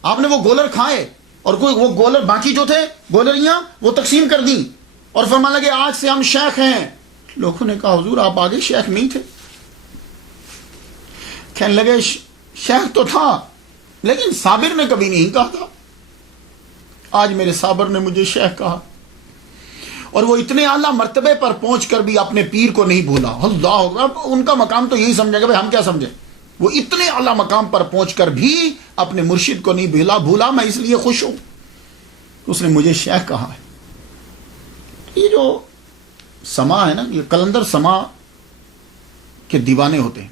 آپ نے وہ گولر کھائے, اور کوئی وہ گولر باقی جو تھے گولریاں وہ تقسیم کر دیں, اور فرمانے لگے آج سے ہم شیخ ہیں. لوگوں نے کہا حضور آپ آگے شیخ نہیں تھے. کہنے لگے شیخ تو تھا لیکن صابر نے کبھی نہیں کہا تھا. آج میرے صابر نے مجھے شیخ کہا, اور وہ اتنے اعلیٰ مرتبے پر پہنچ کر بھی اپنے پیر کو نہیں بھولا. اللہ اکبر. ان کا مقام تو یہی سمجھے گا, بھائی ہم کیا سمجھے. وہ اتنے اعلیٰ مقام پر پہنچ کر بھی اپنے مرشد کو نہیں بھولا. میں اس لیے خوش ہوں اس نے مجھے شیخ کہا ہے. یہ جو سما ہے نا, یہ قلندر سما کے دیوانے ہوتے ہیں.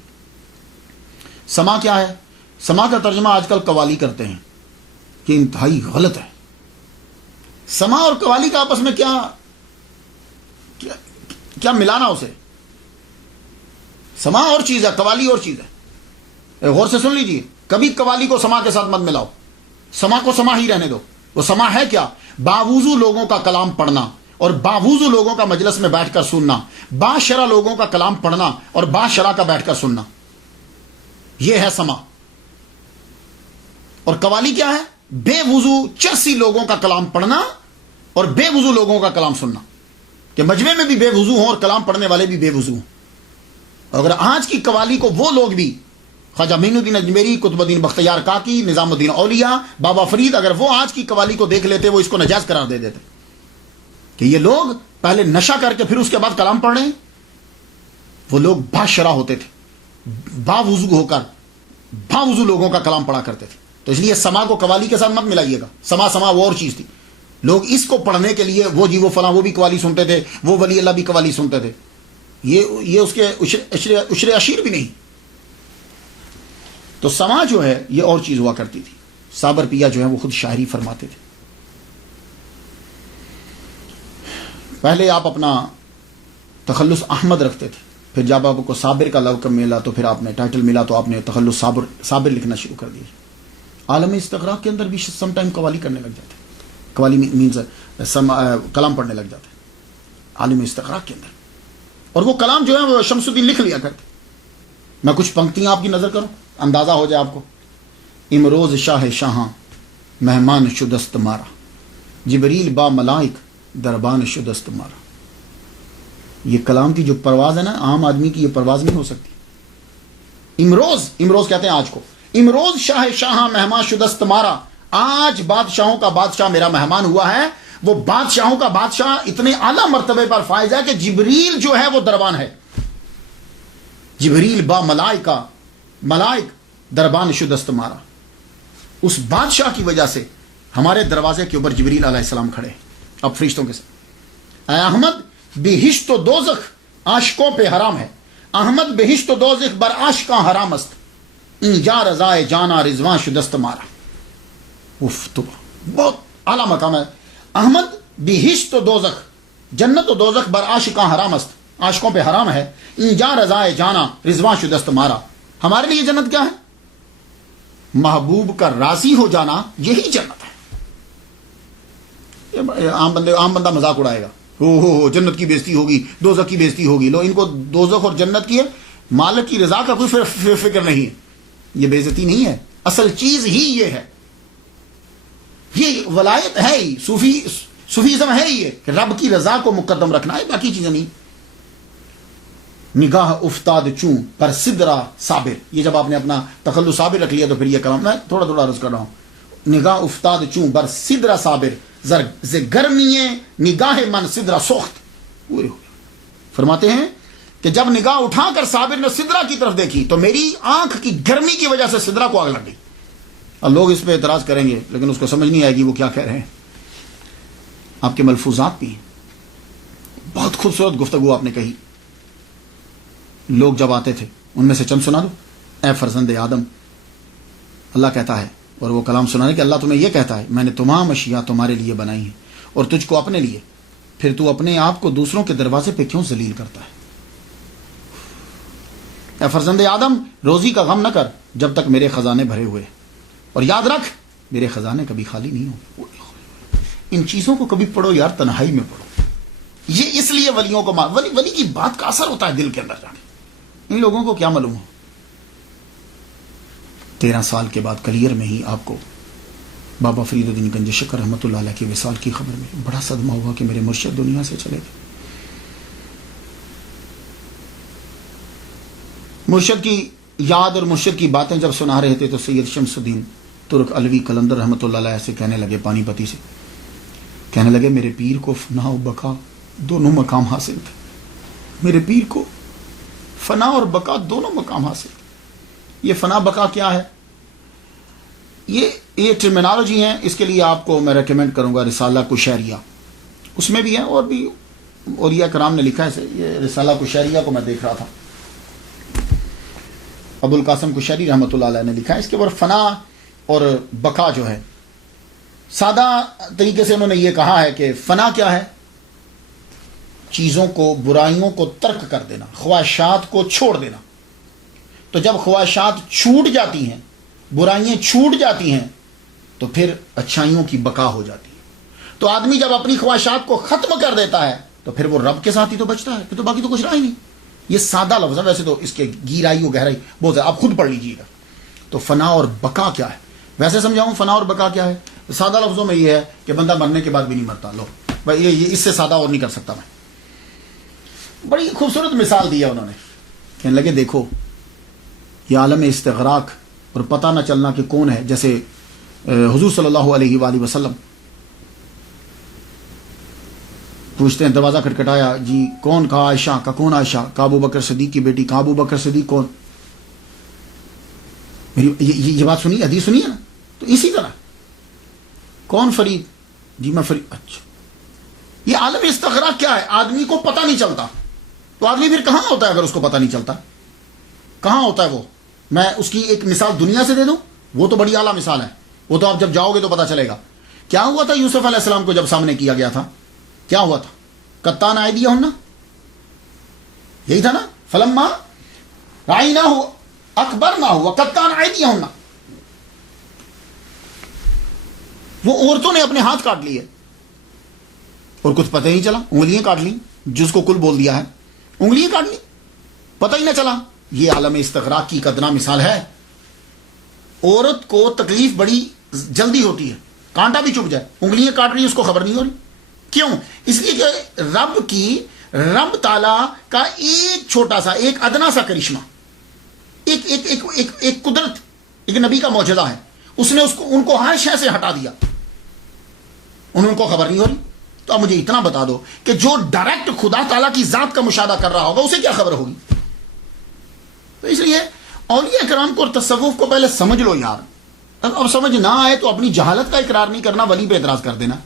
سما کیا ہے؟ سما کا ترجمہ آج کل قوالی کرتے ہیں, یہ انتہائی غلط ہے. سما اور قوالی کا آپس میں کیا ملانا اسے. سما اور چیز ہے, قوالی اور چیز ہے. غور سے سن لیجئے, کبھی قوالی کو سما کے ساتھ مت ملاؤ. سما کو سما ہی رہنے دو. وہ سما ہے کیا؟ باوضو لوگوں کا کلام پڑھنا اور باوضو لوگوں کا مجلس میں بیٹھ کر سننا, باشرع لوگوں کا کلام پڑھنا اور باشرع کا بیٹھ کر سننا, یہ ہے سما. اور قوالی کیا ہے؟ بے وضو چرسی لوگوں کا کلام پڑھنا اور بے وضو لوگوں کا کلام سننا, کہ مجمع میں بھی بے وضو ہوں اور کلام پڑھنے والے بھی بے وضو ہوں. اگر آج کی قوالی کو وہ لوگ بھی, خواجہ معین الدین اجمیری, قطب الدین بختیار کاکی, نظام الدین اولیاء, بابا فرید, اگر وہ آج کی قوالی کو دیکھ لیتے وہ اس کو ناجائز قرار دے دیتے کہ یہ لوگ پہلے نشہ کر کے پھر اس کے بعد کلام پڑھ رہے ہیں. وہ لوگ باشرع ہوتے تھے, باوضو ہو کر باوضو لوگوں کا کلام پڑھا کرتے تھے. تو اس لیے سما کو قوالی کے ساتھ مت ملائیے گا. سما وہ اور چیز تھی. لوگ اس کو پڑھنے کے لیے وہ جی وہ فلاں وہ بھی قوالی سنتے تھے, وہ ولی اللہ بھی قوالی سنتے تھے. یہ اس کے عشر عشیر بھی نہیں. تو سما جو ہے یہ اور چیز ہوا کرتی تھی. صابر پیا جو ہے وہ خود شاعری فرماتے تھے. پہلے آپ اپنا تخلص احمد رکھتے تھے, پھر جب آپ کو صابر کا لقب ملا تو پھر آپ نے ٹائٹل ملا تو آپ نے تخلص صابر لکھنا شروع کر دیا. عالم استغراق کے اندر بھی سم ٹائم قوالی کرنے لگ جاتے, قوالی مینز کلام پڑھنے لگ جاتے عالم استغراق کے اندر. اور وہ کلام جو ہے وہ شمس الدین لکھ لیا کرتے. میں کچھ پنکتیاں آپ کی نظر کروں, اندازہ ہو جائے آپ کو. امروز شاہ شاہاں مہمان شدست مارا, جبریل با ملائک دربان شدست مارا. یہ کلام کی جو پرواز ہے نا, عام آدمی کی یہ پرواز نہیں ہو سکتی. امروز کہتے ہیں آج کو. امروز شاہ شاہاں مہمان شدست مارا, آج بادشاہوں کا بادشاہ میرا مہمان ہوا ہے. وہ بادشاہوں کا بادشاہ اتنے اعلیٰ مرتبے پر فائز ہے کہ جبریل جو ہے وہ دربان ہے. جبریل با ملائک دربان شدست مارا. اس بادشاہ کی وجہ سے ہمارے دروازے کے اوپر جبریل علیہ السلام کھڑے. اب فرشتوں کے ساتھ اے احمد بہشت و دوزخ عاشقوں پہ حرام ہے. احمد بہشت و دوزخ بر عاشقاں حرام است. اینجا رضائے جانا رضوان شدست مارا. تو بہت اعلیٰ مقام ہے. احمد بہشت و دوزخ جنت و دوزخ بر عاشقاں حرام است. عاشقوں پہ حرام ہے. اینجا رضائے جانا رضوان شدست مارا. ہمارے لیے جنت کیا ہے؟ محبوب کا راضی ہو جانا یہی جنت ہے. عام بندہ مذاق اڑائے گا. ہو جنت کی بےزتی ہوگی, دوزخ کی بےزتی ہوگی. لو ان کو دوزخ اور جنت کی ہے, مالک کی رضا کا کوئی فکر نہیں ہے. یہ بےزتی نہیں ہے, اصل چیز ہی یہ ہے. یہ ولایت ہے ہی, صوفیزم ہے ہی, یہ کہ رب کی رضا کو مقدم رکھنا ہے, باقی چیزیں نہیں. نگاہ افتاد چوں پر سدرا صابر. یہ جب آپ نے اپنا تخلص صابر رکھ لیا تو پھر یہ کلام میں تھوڑا عرض کر رہا ہوں. نگاہ افتاد چوں بر سدرا صابر ز گرمی نگاہ من سدرا سوخت. فرماتے ہیں کہ جب نگاہ اٹھا کر صابر نے سدرا کی طرف دیکھی تو میری آنکھ کی گرمی کی وجہ سے سدرا کو آگ لگ گئی. اب لوگ اس پہ اعتراض کریں گے لیکن اس کو سمجھ نہیں آئے گی وہ کیا کہہ رہے ہیں. آپ کے ملفوظات بھی ہیں, بہت خوبصورت گفتگو آپ نے کہی. لوگ جب آتے تھے ان میں سے چند سنا دو. اے فرزند آدم, اللہ کہتا ہے, اور وہ کلام سنانے کہ اللہ تمہیں یہ کہتا ہے میں نے تمام اشیاء تمہارے لیے بنائی ہیں اور تجھ کو اپنے لیے, پھر تو اپنے آپ کو دوسروں کے دروازے پہ کیوں ذلیل کرتا ہے. اے فرزند آدم, روزی کا غم نہ کر جب تک میرے خزانے بھرے ہوئے, اور یاد رکھ میرے خزانے کبھی خالی نہیں ہوں. ان چیزوں کو کبھی پڑھو یار, تنہائی میں پڑھو. یہ اس لیے ولیوں کو ولی کی بات کا اثر ہوتا ہے دل کے اندر جانے. ان لوگوں کو کیا معلوم ہو. 13 سال کے بعد کلیئر میں ہی آپ کو بابا فرید الدین گنج شکر رحمۃ اللہ علیہ کے وصال کی خبر میں بڑا صدمہ ہوا کہ میرے مرشد دنیا سے چلے گئے. مرشد کی یاد اور مرشد کی باتیں جب سنا رہے تھے تو سید شمس الدین ترک علوی قلندر رحمۃ اللہ علیہ سے کہنے لگے, پانی پتی سے کہنے لگے, میرے پیر کو فنا و بقا دونوں مقام حاصل تھے. میرے پیر کو فنا اور بقا دونوں مقام حاصل تھے. یہ فنا بقا کیا ہے, یہ ٹرمینالوجی ہیں. اس کے لیے آپ کو میں ریکمینڈ کروں گا رسالہ کشیریہ, اس میں بھی ہے اور بھی اولیاء کرام نے لکھا ہے. یہ رسالہ کشیریہ کو میں دیکھ رہا تھا, ابو القاسم کشیری رحمۃ اللہ علیہ نے لکھا ہے. اس کے اوپر فنا اور بقا جو ہے, سادہ طریقے سے انہوں نے یہ کہا ہے کہ فنا کیا ہے, چیزوں کو, برائیوں کو ترک کر دینا, خواہشات کو چھوڑ دینا. تو جب خواہشات چھوٹ جاتی ہیں, برائیاں چھوٹ جاتی ہیں, تو پھر اچھائیوں کی بقا ہو جاتی ہے. تو آدمی جب اپنی خواہشات کو ختم کر دیتا ہے تو پھر وہ رب کے ساتھ ہی تو بچتا ہے, پھر تو باقی تو کچھ رہا ہی نہیں. یہ سادہ لفظ ہے, ویسے تو اس کے گہرائی و گہرائی بہت زیادہ, آپ خود پڑھ لیجیے گا. تو فنا اور بقا کیا ہے, ویسے سمجھاؤں فنا اور بقا کیا ہے. سادہ لفظوں میں یہ ہے کہ بندہ مرنے کے بعد بھی نہیں مرتا. لو بھائی یہ اس سے سادہ اور نہیں کر سکتا میں. بڑی خوبصورت مثال دی ہے انہوں نے. کہنے لگے دیکھو یہ عالم استغراق اور پتہ نہ چلنا کہ کون ہے. جیسے حضور صلی اللہ علیہ وآلہ وسلم پوچھتے ہیں, دروازہ کھٹکھٹایا, جی کون؟ کہا عائشہ. کا کون عائشہ؟ کا ابو بکر صدیق کی بیٹی. کا ابو بکر صدیق کون؟ یہ بات سنی, حدیث سنی ہے نا. تو اسی طرح کون فرید؟ جی میں فرید. اچھا, یہ عالم استغراق کیا ہے, آدمی کو پتہ نہیں چلتا. تو آدمی پھر کہاں ہوتا ہے اگر اس کو پتہ نہیں چلتا؟ کہاں ہوتا ہے وہ؟ میں اس کی ایک مثال دنیا سے دے دوں, وہ تو بڑی اعلیٰ مثال ہے, وہ تو آپ جب جاؤ گے تو پتہ چلے گا. کیا ہوا تھا یوسف علیہ السلام کو جب سامنے کیا گیا تھا, کیا ہوا تھا؟ قطان ایدیہن, یہی تھا نا. فلما رأیناہ اکبرناہ وقطان ایدیہن, وہ عورتوں نے اپنے ہاتھ کاٹ لیے اور کچھ پتہ ہی نہیں چلا. انگلیاں کاٹ لی, جس کو کل بول دیا ہے, انگلیاں کاٹ لی, پتہ ہی نہ چلا. یہ عالم استغراق کی قدرہ مثال ہے. عورت کو تکلیف بڑی جلدی ہوتی ہے, کانٹا بھی چپ جائے, انگلیاں کاٹ رہی, اس کو خبر نہیں ہو رہی. کیوں؟ اس لیے کہ رب تعالیٰ کا ایک چھوٹا سا, ایک ادنا سا کرشمہ, ایک قدرت, ایک نبی کا معجزہ ہے. اس نے ان کو ہر شے سے ہٹا دیا, ان کو خبر نہیں ہو رہی. تو اب مجھے اتنا بتا دو کہ جو ڈائریکٹ خدا تعالیٰ کی ذات کا مشاہدہ کر رہا ہوگا اسے کیا خبر ہوگی؟ تو اس لیے اولیاء کرام کو اور تصوف کو پہلے سمجھ لو یار. اب سمجھ نہ آئے تو اپنی جہالت کا اقرار نہیں کرنا, ولی پہ اعتراض کر دینا.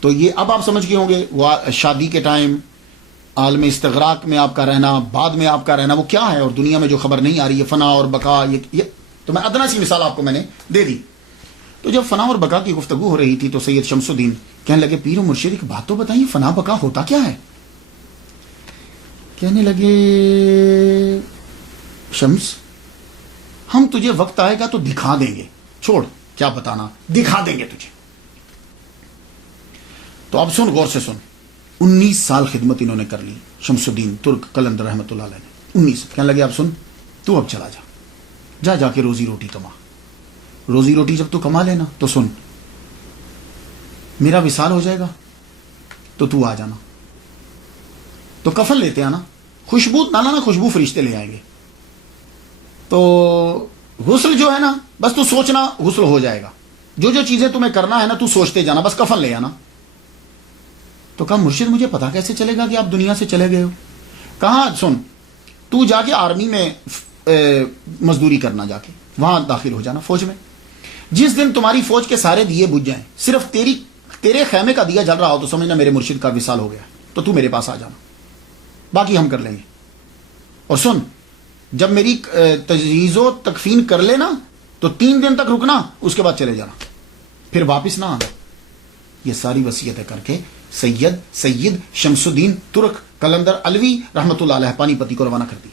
تو یہ اب آپ سمجھ گئے ہوں گے وہ شادی کے ٹائم عالم استغراق میں آپ کا رہنا, بعد میں آپ کا رہنا, وہ کیا ہے, اور دنیا میں جو خبر نہیں آ رہی ہے فنا اور بقا. یہ تو میں ادنا سی مثال آپ کو میں نے دے دی. تو جب فنا اور بقا کی گفتگو ہو رہی تھی تو سید شمس الدین کہنے لگے پیر و مرشد ایک بات تو بتائیے, فنا بقا ہوتا کیا ہے؟ کہنے لگے شمس ہم تجھے وقت آئے گا تو دکھا دیں گے, چھوڑ کیا بتانا, دکھا دیں گے تجھے. تو اب سن, غور سے سن. 19 سال خدمت انہوں نے کر لی شمس الدین ترک قلندر رحمۃ اللہ علیہ نے. 19. کہنے لگے اب سن, تو اب چلا جا کے روزی روٹی کما. روزی روٹی جب تو کما لینا تو سن, میرا وصال ہو جائے گا تو آ جانا. تو کفن لیتے آنا, خوشبو نہ لانا, خوشبو فرشتے لے آئیں گے. تو غسل جو ہے نا, بس تو سوچنا غسل ہو جائے گا. جو چیزیں تمہیں کرنا ہے نا تو سوچتے جانا, بس کفن لے آنا. تو کہا مرشد مجھے پتا کیسے چلے گا کہ آپ دنیا سے چلے گئے ہو؟ کہاں سن, تو جا کے آرمی میں مزدوری کرنا, جا کے وہاں داخل ہو جانا فوج میں. جس دن تمہاری فوج کے سارے دیے بجھ جائیں, صرف تیرے خیمے کا دیا جل رہا ہو تو سمجھنا میرے مرشد کا وصال ہو گیا, تو میرے پاس آ جانا, باقی ہم کر لیں گے. اور سن, جب میری تجہیز و تکفین کر لینا تو 3 دن تک رکنا, اس کے بعد چلے جانا, پھر واپس نہ آنا. یہ ساری وصیتیں کر کے سید شمس الدین ترک قلندر علوی رحمۃ اللہ علیہ پانی پتی کو روانہ کر دی,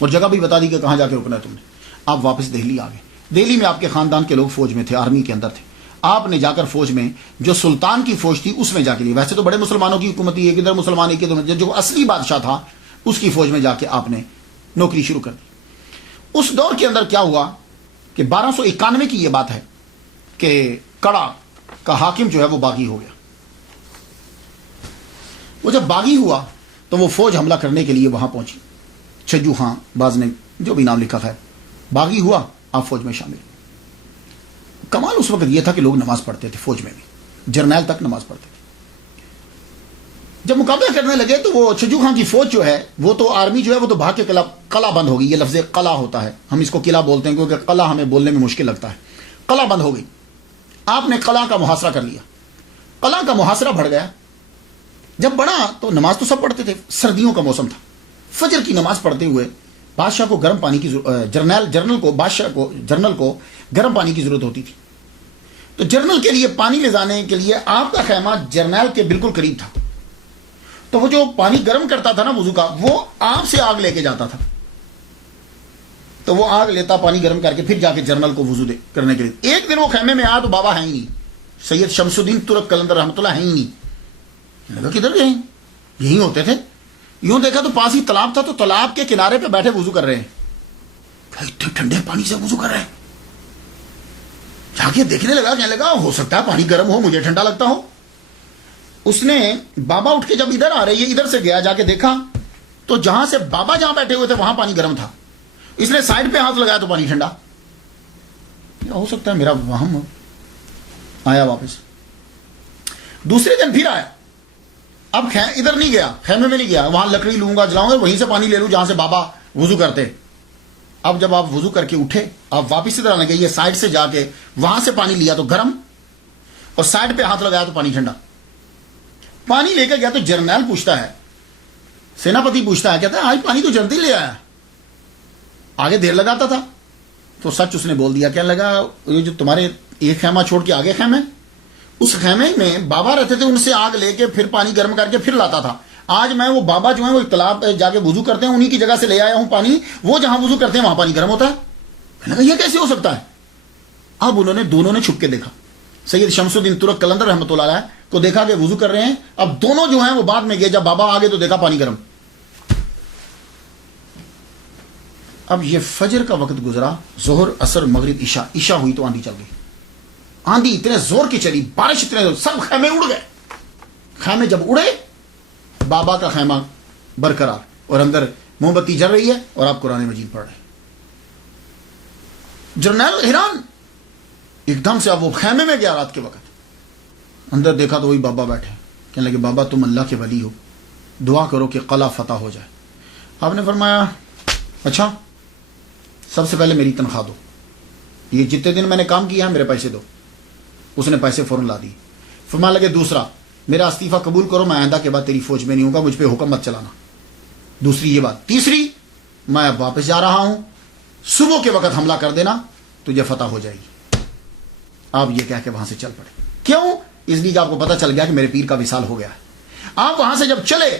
اور جگہ بھی بتا دی کہ کہاں جا کے رکنا ہے تم نے. آپ واپس دہلی آ گئے. دہلی میں آپ کے خاندان کے لوگ فوج میں تھے, آرمی کے اندر تھے. آپ نے جا کر فوج میں جو سلطان کی فوج تھی اس میں جا کے لی. ویسے تو بڑے مسلمانوں کی حکومت تھی, ایک ادھر مسلمان ایک ادھر, جو اصلی بادشاہ تھا اس کی فوج میں جا کے آپ نے نوکری شروع کر دی. اس دور کے اندر کیا ہوا کہ 1291 کی یہ بات ہے کہ کڑا کا حاکم جو ہے وہ باغی ہو گیا. وہ جب باغی ہوا تو وہ فوج حملہ کرنے کے لیے وہاں پہنچی. چھجو خان باز نے جو بھی نام لکھا ہے, باغی ہوا, آپ فوج میں شامل. کمال اس وقت یہ تھا کہ لوگ نماز پڑھتے تھے فوج میں بھی, جرنیل تک نماز پڑھتے تھے. جب مقابلہ کرنے لگے تو وہ چھجو خان کی فوج جو ہے وہ تو آرمی جو ہے وہ تو بھاگ کے قلعہ بند ہو گئی. یہ لفظ قلعہ ہوتا ہے, ہم اس کو قلعہ بولتے ہیں کیونکہ قلعہ ہمیں بولنے میں مشکل لگتا ہے. قلعہ بند ہو گئی. آپ نے قلعہ کا محاصرہ کر لیا. قلعہ کا محاصرہ بڑھ گیا. جب بڑھا تو نماز تو سب پڑھتے تھے, سردیوں کا موسم تھا. فجر کی نماز پڑھتے ہوئے بادشاہ کو گرم پانی کی جنرل کو گرم پانی کی ضرورت ہوتی تھی. تو جنرل کے لیے پانی لے جانے کے لیے آپ کا خیمہ جرنیل کے بالکل قریب تھا. تو وہ جو پانی گرم کرتا تھا نا وضو کا, وہ آپ سے آگ لے کے جاتا تھا. تو وہ آگ لیتا, پانی گرم کر کے پھر جا کے جنرل کو وضو کرنے کے لیے. ایک دن وہ خیمے میں آیا تو بابا ہے ہی نہیں, سید شمس الدین ترک قلندر رحمۃ اللہ ہے ہی نہیں. کدھر گئے؟ یہی ہوتے تھے. یوں دیکھا تو پاس ہی تالاب تھا, تو تالاب کے کنارے پہ بیٹھے وضو کر رہے ہیں. اتنے ٹھنڈے پانی سے وضو کر رہے ہیں. جا کے دیکھنے لگا, کہنے لگا ہو سکتا ہے پانی گرم ہو, مجھے ٹھنڈا لگتا ہو. اس نے بابا اٹھ کے جب ادھر آ رہے, یہ ادھر سے گیا, جا کے دیکھا تو جہاں سے بابا جہاں بیٹھے ہوئے تھے وہاں پانی گرم تھا. اس نے سائڈ پہ ہاتھ لگایا تو پانی ٹھنڈا. ہو سکتا ہے میرا وہم. آیا واپس. دوسرے دن پھر آیا. اب ادھر نہیں گیا, خیمے میں نہیں گیا, وہاں لکڑی لوں گا جلاؤں گا, وہیں سے پانی لے لوں جہاں سے بابا وضو کرتے. اب جب آپ وضو کر کے اٹھے, آپ واپس ادھر آنے گئے, یہ سائڈ سے جا کے وہاں سے پانی لیا تو گرم, اور سائڈ پہ ہاتھ لگایا تو پانی ٹھنڈا. پانی لے کے گیا تو جرنیل پوچھتا ہے, سیناپتی پوچھتا ہے, کہتا ہے آج پانی تو جلدی لے آیا, آگے دیر لگاتا تھا. تو سچ اس نے بول دیا. کیا لگا, یہ جو تمہارے ایک خیمہ چھوڑ کے آگے خیمہ, اس خیمے میں بابا رہتے تھے, ان سے آگ لے کے پھر پانی گرم کر کے پھر لاتا تھا. آج میں وہ بابا جو ہیں وہ تالاب جا کے وضو کرتے ہیں, انہی کی جگہ سے لے آیا ہوں پانی. وہ جہاں وضو کرتے ہیں وہاں پانی گرم ہوتا ہے. میں نے کہا یہ کیسے ہو سکتا ہے؟ اب دونوں نے چھپ کے دیکھا. سید شمس الدین ترک قلندر رحمۃ اللہ علیہ کو دیکھا کہ وضو کر رہے ہیں. اب دونوں جو ہیں وہ بعد میں گئے, جب بابا آگے تو دیکھا پانی گرم. اب یہ فجر کا وقت گزرا, ظہر عصر مغرب عشاء ہوئی تو آندھی چل گئی. آندھی اتنے زور کی چلی, بارش اتنے زور, سب خیمے اڑ گئے. خیمے جب اڑے, بابا کا خیمہ برقرار, اور اندر موم بتی جل رہی ہے, اور آپ قرآن مجید پڑھ رہے ہیں. جرنیل حیران, ایک دم سے اب وہ خیمے میں گیا رات کے وقت. اندر دیکھا تو وہی بابا بیٹھے، کہنے لگے بابا تم اللہ کے ولی ہو، دعا کرو کہ قلعہ فتح ہو جائے۔ آپ نے فرمایا اچھا سب سے پہلے میری تنخواہ دو، یہ جتنے دن میں نے کام کیا ہے میرے پیسے دو۔ اس نے پیسے فوراً لا دی۔ فرمانے لگے دوسرا میرا استعفیٰ قبول کرو، میں آئندہ کے بعد تیری فوج میں نہیں ہوں گا، مجھ پہ حکم مت چلانا۔ دوسری یہ بات۔ تیسری میں اب واپس جا رہا ہوں، صبح کے وقت حملہ کر دینا، تجھے فتح ہو جائے گی۔ آپ یہ کہہ کے وہاں سے چل پڑے۔ کیوں؟ اس لیے کہ آپ کو پتہ چل گیا کہ میرے پیر کا وصال ہو گیا ہے۔ آپ وہاں سے جب چلے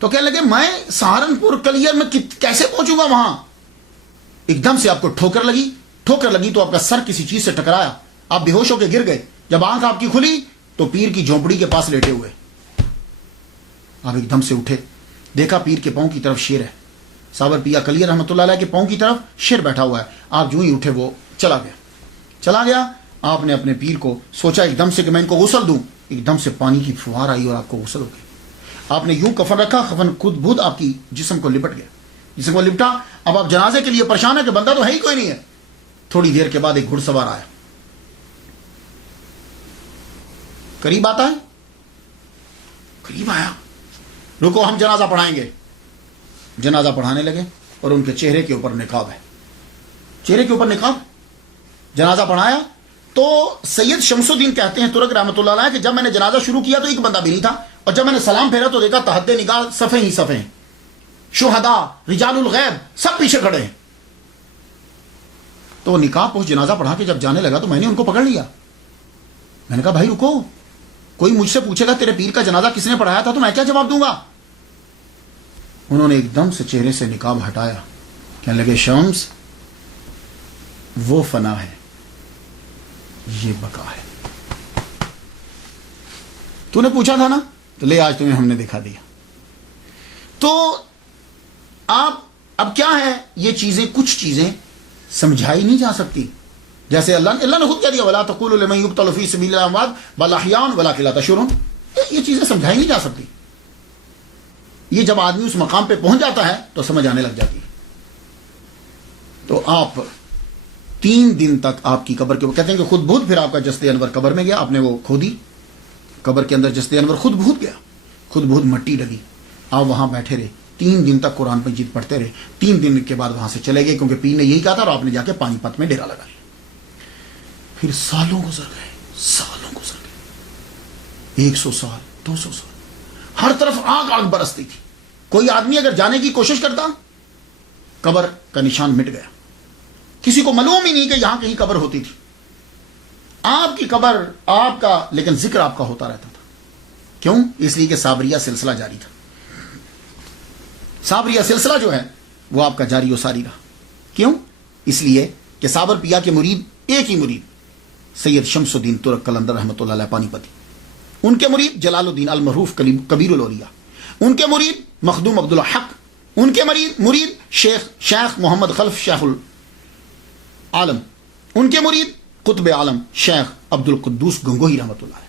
تو کہنے لگے میں سہارنپور کلیئر میں کیسے پہنچوں گا وہاں؟ ایک دم سے آپ کو ٹھوکر لگی تو آپ کا سر کسی چیز سے ٹکرایا، آپ بے ہوش ہو کے گر گئے۔ جب آنکھ آپ کی کھلی تو پیر کی جھونپڑی کے پاس لیٹے ہوئے۔ آپ ایک دم سے اٹھے، دیکھا پیر کے پاؤں کی طرف شیر ہے، صابر پیا کلیئر رحمۃ اللہ علیہ کے پاؤں کی طرف شیر بیٹھا ہوا ہے۔ آپ جو ہی اٹھے وہ چلا گیا۔ آپ نے اپنے پیر کو سوچا ایک دم سے کہ میں ان کو غسل دوں، ایک دم سے پانی کی فوار آئی اور آپ کو غسل ہو گئی۔ آپ نے یوں کفن رکھا، کفن خود بخود آپ کی جسم کو لپٹ گیا، جسم کو لپٹا۔ اب آپ جنازے کے لیے پریشان ہے کہ بندہ تو ہے ہی کوئی نہیں ہے۔ تھوڑی دیر کے بعد ایک گھڑ سوار آیا، قریب آتا ہے، قریب آیا، رکو ہم جنازہ پڑھائیں گے۔ جنازہ پڑھانے لگے اور ان کے چہرے کے اوپر نقاب ہے، چہرے کے اوپر نقاب۔ جنازہ پڑھایا تو سید شمس الدین کہتے ہیں ترک رحمۃ اللہ علیہ کہ جب میں نے جنازہ شروع کیا تو ایک بندہ بھی نہیں تھا، اور جب میں نے سلام پھیرا تو دیکھا تحت نگاہ صفیں ہی صفیں، شہداء رجال الغیب سب پیچھے کھڑے ہیں۔ تو نکاح پوچھ جنازہ پڑھا کے جب جانے لگا تو میں نے ان کو پکڑ لیا۔ میں نے کہا بھائی رکو، کوئی مجھ سے پوچھے گا تیرے پیر کا جنازہ کس نے پڑھایا تھا تو میں کیا جواب دوں گا؟ انہوں نے ایک دم سے چہرے سے نقاب ہٹایا، کہنے لگے شمس وہ فنا ہے، یہ بقا ہے۔ تو نے پوچھا تھا نا، تو لے آج تمہیں ہم نے دکھا دیا۔ تو آپ اب کیا ہے، یہ چیزیں کچھ چیزیں سمجھائی نہیں جا سکتی، جیسے اللہ نے خود کہہ دیا وَلَا تَقُولُوا لِمَن يُقْتَلُ فِي سَبِيلِ اللَّهِ أَمْوَاتٌ بَلْ أَحْيَاءٌ وَلَٰكِن لَا تَشْعُرُونَ۔ یہ چیزیں سمجھائی نہیں جا سکتی۔ یہ جب آدمی اس مقام پہ پہنچ جاتا ہے تو سمجھ آنے لگ جاتی ہے۔ تو آپ 3 دن تک آپ کی قبر کے، وہ کہتے ہیں کہ خود بہت، پھر آپ کا جسد انور قبر میں گیا، آپ نے وہ کھودی، قبر کے اندر جسد انور خود بہت گیا، خود بہت مٹی ڈلی۔ آپ وہاں بیٹھے رہے 3 دن تک، قرآن مجید پڑھتے رہے۔ 3 دن کے بعد وہاں سے چلے گئے کیونکہ پیر نے یہی کہا تھا، اور آپ نے جا کے پانی پت میں ڈیرا لگا لیا۔ پھر سالوں گزر گئے، 100 سال 200 سال، ہر طرف آگ برستی تھی۔ کوئی آدمی اگر جانے کی کوشش کرتا، قبر کا نشان مٹ گیا، کسی کو معلوم ہی نہیں کہ یہاں کہیں قبر ہوتی تھی۔ آپ کی قبر آپ کا، لیکن ذکر آپ کا ہوتا رہتا تھا۔ کیوں؟ اس لیے کہ صابریہ سلسلہ جاری تھا۔ صابریہ سلسلہ جو ہے وہ آپ کا جاری و ساری رہا۔ کیوں؟ اس لیے کہ صابر پیا کے مرید، ایک ہی مرید سید شمس الدین ترک قلندر رحمۃ اللہ علیہ پانی پتی، ان کے مرید جلال الدین المعروف کبیر الاولیاء، ان کے مرید مخدوم عبد الحق، ان کے مرید شیخ محمد خلف شیخ العالم، ان کے مرید قطب عالم شیخ عبد القدوس گنگوہی رحمۃ اللہ علیہ۔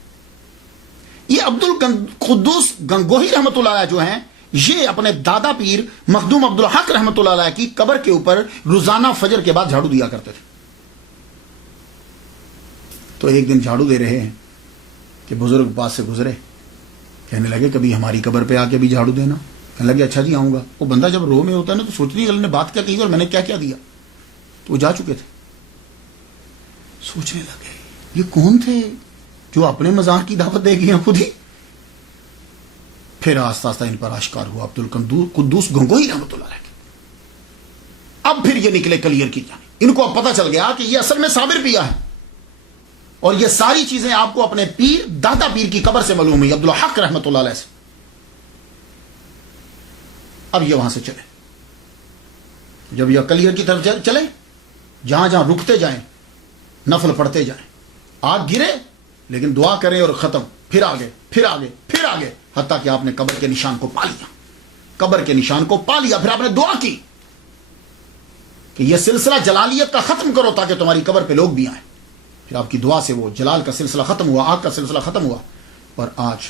یہ عبد القدوس گنگوہی رحمۃ اللہ علیہ جو ہیں، یہ اپنے دادا پیر مخدوم عبد الحق رحمۃ اللہ علیہ کی قبر کے اوپر روزانہ فجر کے بعد جھاڑو دیا کرتے تھے۔ تو ایک دن جھاڑو دے رہے ہیں کہ بزرگ پاس سے گزرے، کہنے لگے کبھی ہماری قبر پہ آ کے بھی جھاڑو دینا۔ کہنے لگے اچھا جی آؤں گا۔ وہ بندہ جب رو میں ہوتا ہے نا تو سوچتی ہے نے بات کیا کہی اور میں نے کیا کیا دیا، تو وہ جا چکے تھے۔ سوچنے لگے یہ کون تھے جو اپنے مزاح کی دعوت دے گئے ہیں خود ہی۔ پھر آہستہ آہستہ ان پر آشکار ہوا عبد القدوس گنگوہی رحمۃ اللہ علیہ۔ اب پھر یہ نکلے کلیئر کی جانب، ان کو اب پتہ چل گیا کہ یہ اصل میں صابر پیا ہے، اور یہ ساری چیزیں آپ کو اپنے پیر دادا پیر کی قبر سے معلوم ہوئی، عبد الحق رحمۃ اللہ علیہ سے۔ اب یہ وہاں سے چلے، جب یہ کلیئر کی طرف چلے، جہاں جہاں رکتے جائیں نفل پڑھتے جائیں، آگ گرے لیکن دعا کریں اور ختم، پھر آگے پھر آگے پھر آگے، حتیٰ کہ آپ نے قبر کے نشان کو پا لیا، قبر کے نشان کو پا لیا۔ پھر آپ نے دعا کی کہ یہ سلسلہ جلالیت کا ختم کرو تاکہ تمہاری قبر پہ لوگ بھی آئیں۔ پھر آپ کی دعا سے وہ جلال کا سلسلہ ختم ہوا، آگ کا سلسلہ ختم ہوا، اور آج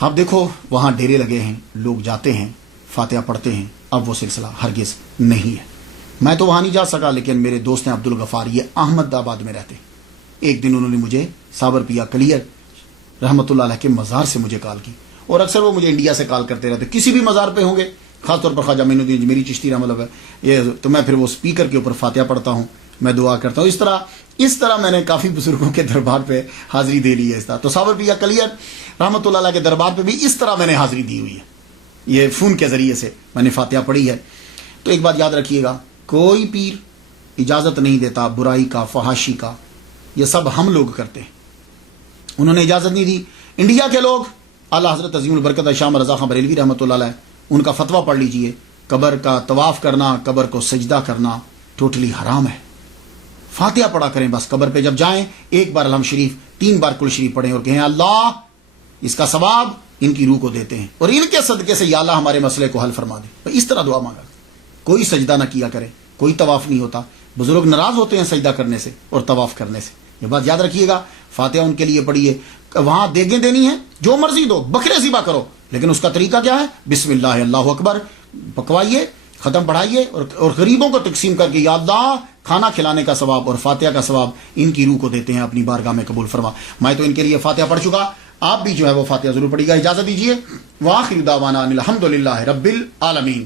آپ دیکھو وہاں ڈیرے لگے ہیں، لوگ جاتے ہیں، فاتحہ پڑھتے ہیں۔ اب وہ سلسلہ ہرگز نہیں ہے۔ میں تو وہاں نہیں جا سکا، لیکن میرے دوست ہیں عبد الغفار، یہ احمد آباد میں رہتے ہیں۔ ایک دن انہوں نے مجھے صابر پیا کلیئر رحمۃ اللہ علیہ کے مزار سے مجھے کال کی، اور اکثر وہ مجھے انڈیا سے کال کرتے رہتے، کسی بھی مزار پہ ہوں گے، خاص طور پر خواجہ معین الدین اجمیری چشتی رحمۃ اللہ علیہ، یہ تو میں پھر وہ اسپیکر کے اوپر فاتحہ پڑھتا ہوں، میں دعا کرتا ہوں. اس طرح میں نے کافی بزرگوں کے دربار پہ حاضری دے لی ہے. اس طرح تو صابر پیا کلیئر رحمۃ اللہ علیہ کے دربار پہ بھی اس طرح میں نے حاضری دی ہوئی ہے، یہ فون کے ذریعے سے میں نے فاتحہ پڑھی ہے. تو ایک بات یاد رکھیے گا، کوئی پیر اجازت نہیں دیتا برائی کا، فحاشی کا، یہ سب ہم لوگ کرتے ہیں، انہوں نے اجازت نہیں دی. انڈیا کے لوگ اعلیٰ حضرت عظیم البرکت شاہ رضا خان بریلوی رحمۃ اللہ علیہ، ان کا فتویٰ پڑھ لیجئے، قبر کا طواف کرنا، قبر کو سجدہ کرنا ٹوٹلی حرام ہے. فاتحہ پڑھا کریں بس، قبر پہ جب جائیں ایک بار الحمد شریف، 3 بار کل شریف پڑھیں اور کہیں اللہ اس کا ثواب ان کی روح کو دیتے ہیں، اور ان کے صدقے سے یا اللہ ہمارے مسئلے کو حل فرما دے. اس طرح دعا مانگا، کوئی سجدہ نہ کیا کرے، کوئی طواف نہیں ہوتا. بزرگ ناراض ہوتے ہیں سجدہ کرنے سے اور طواف کرنے سے، یہ بات یاد رکھیے گا. فاتحہ ان کے لیے پڑھیے. وہاں دیگیں دینی ہے، جو مرضی دو، بکرے ذبح کرو، لیکن اس کا طریقہ کیا ہے؟ بسم اللہ اللہ اکبر پکوائیے، ختم پڑھائیے، اور غریبوں کو تقسیم کر کے یا اللہ کھانا کھلانے کا ثواب اور فاتحہ کا ثواب ان کی روح کو دیتے ہیں، اپنی بارگاہ میں قبول فرما. میں تو ان کے لیے فاتحہ پڑھ چکا، آپ بھی جو ہے وہ فاتحہ ضرور پڑھیے گا. اجازت دیجیے. وآخر دعوانا ان الحمد للہ رب العالمین.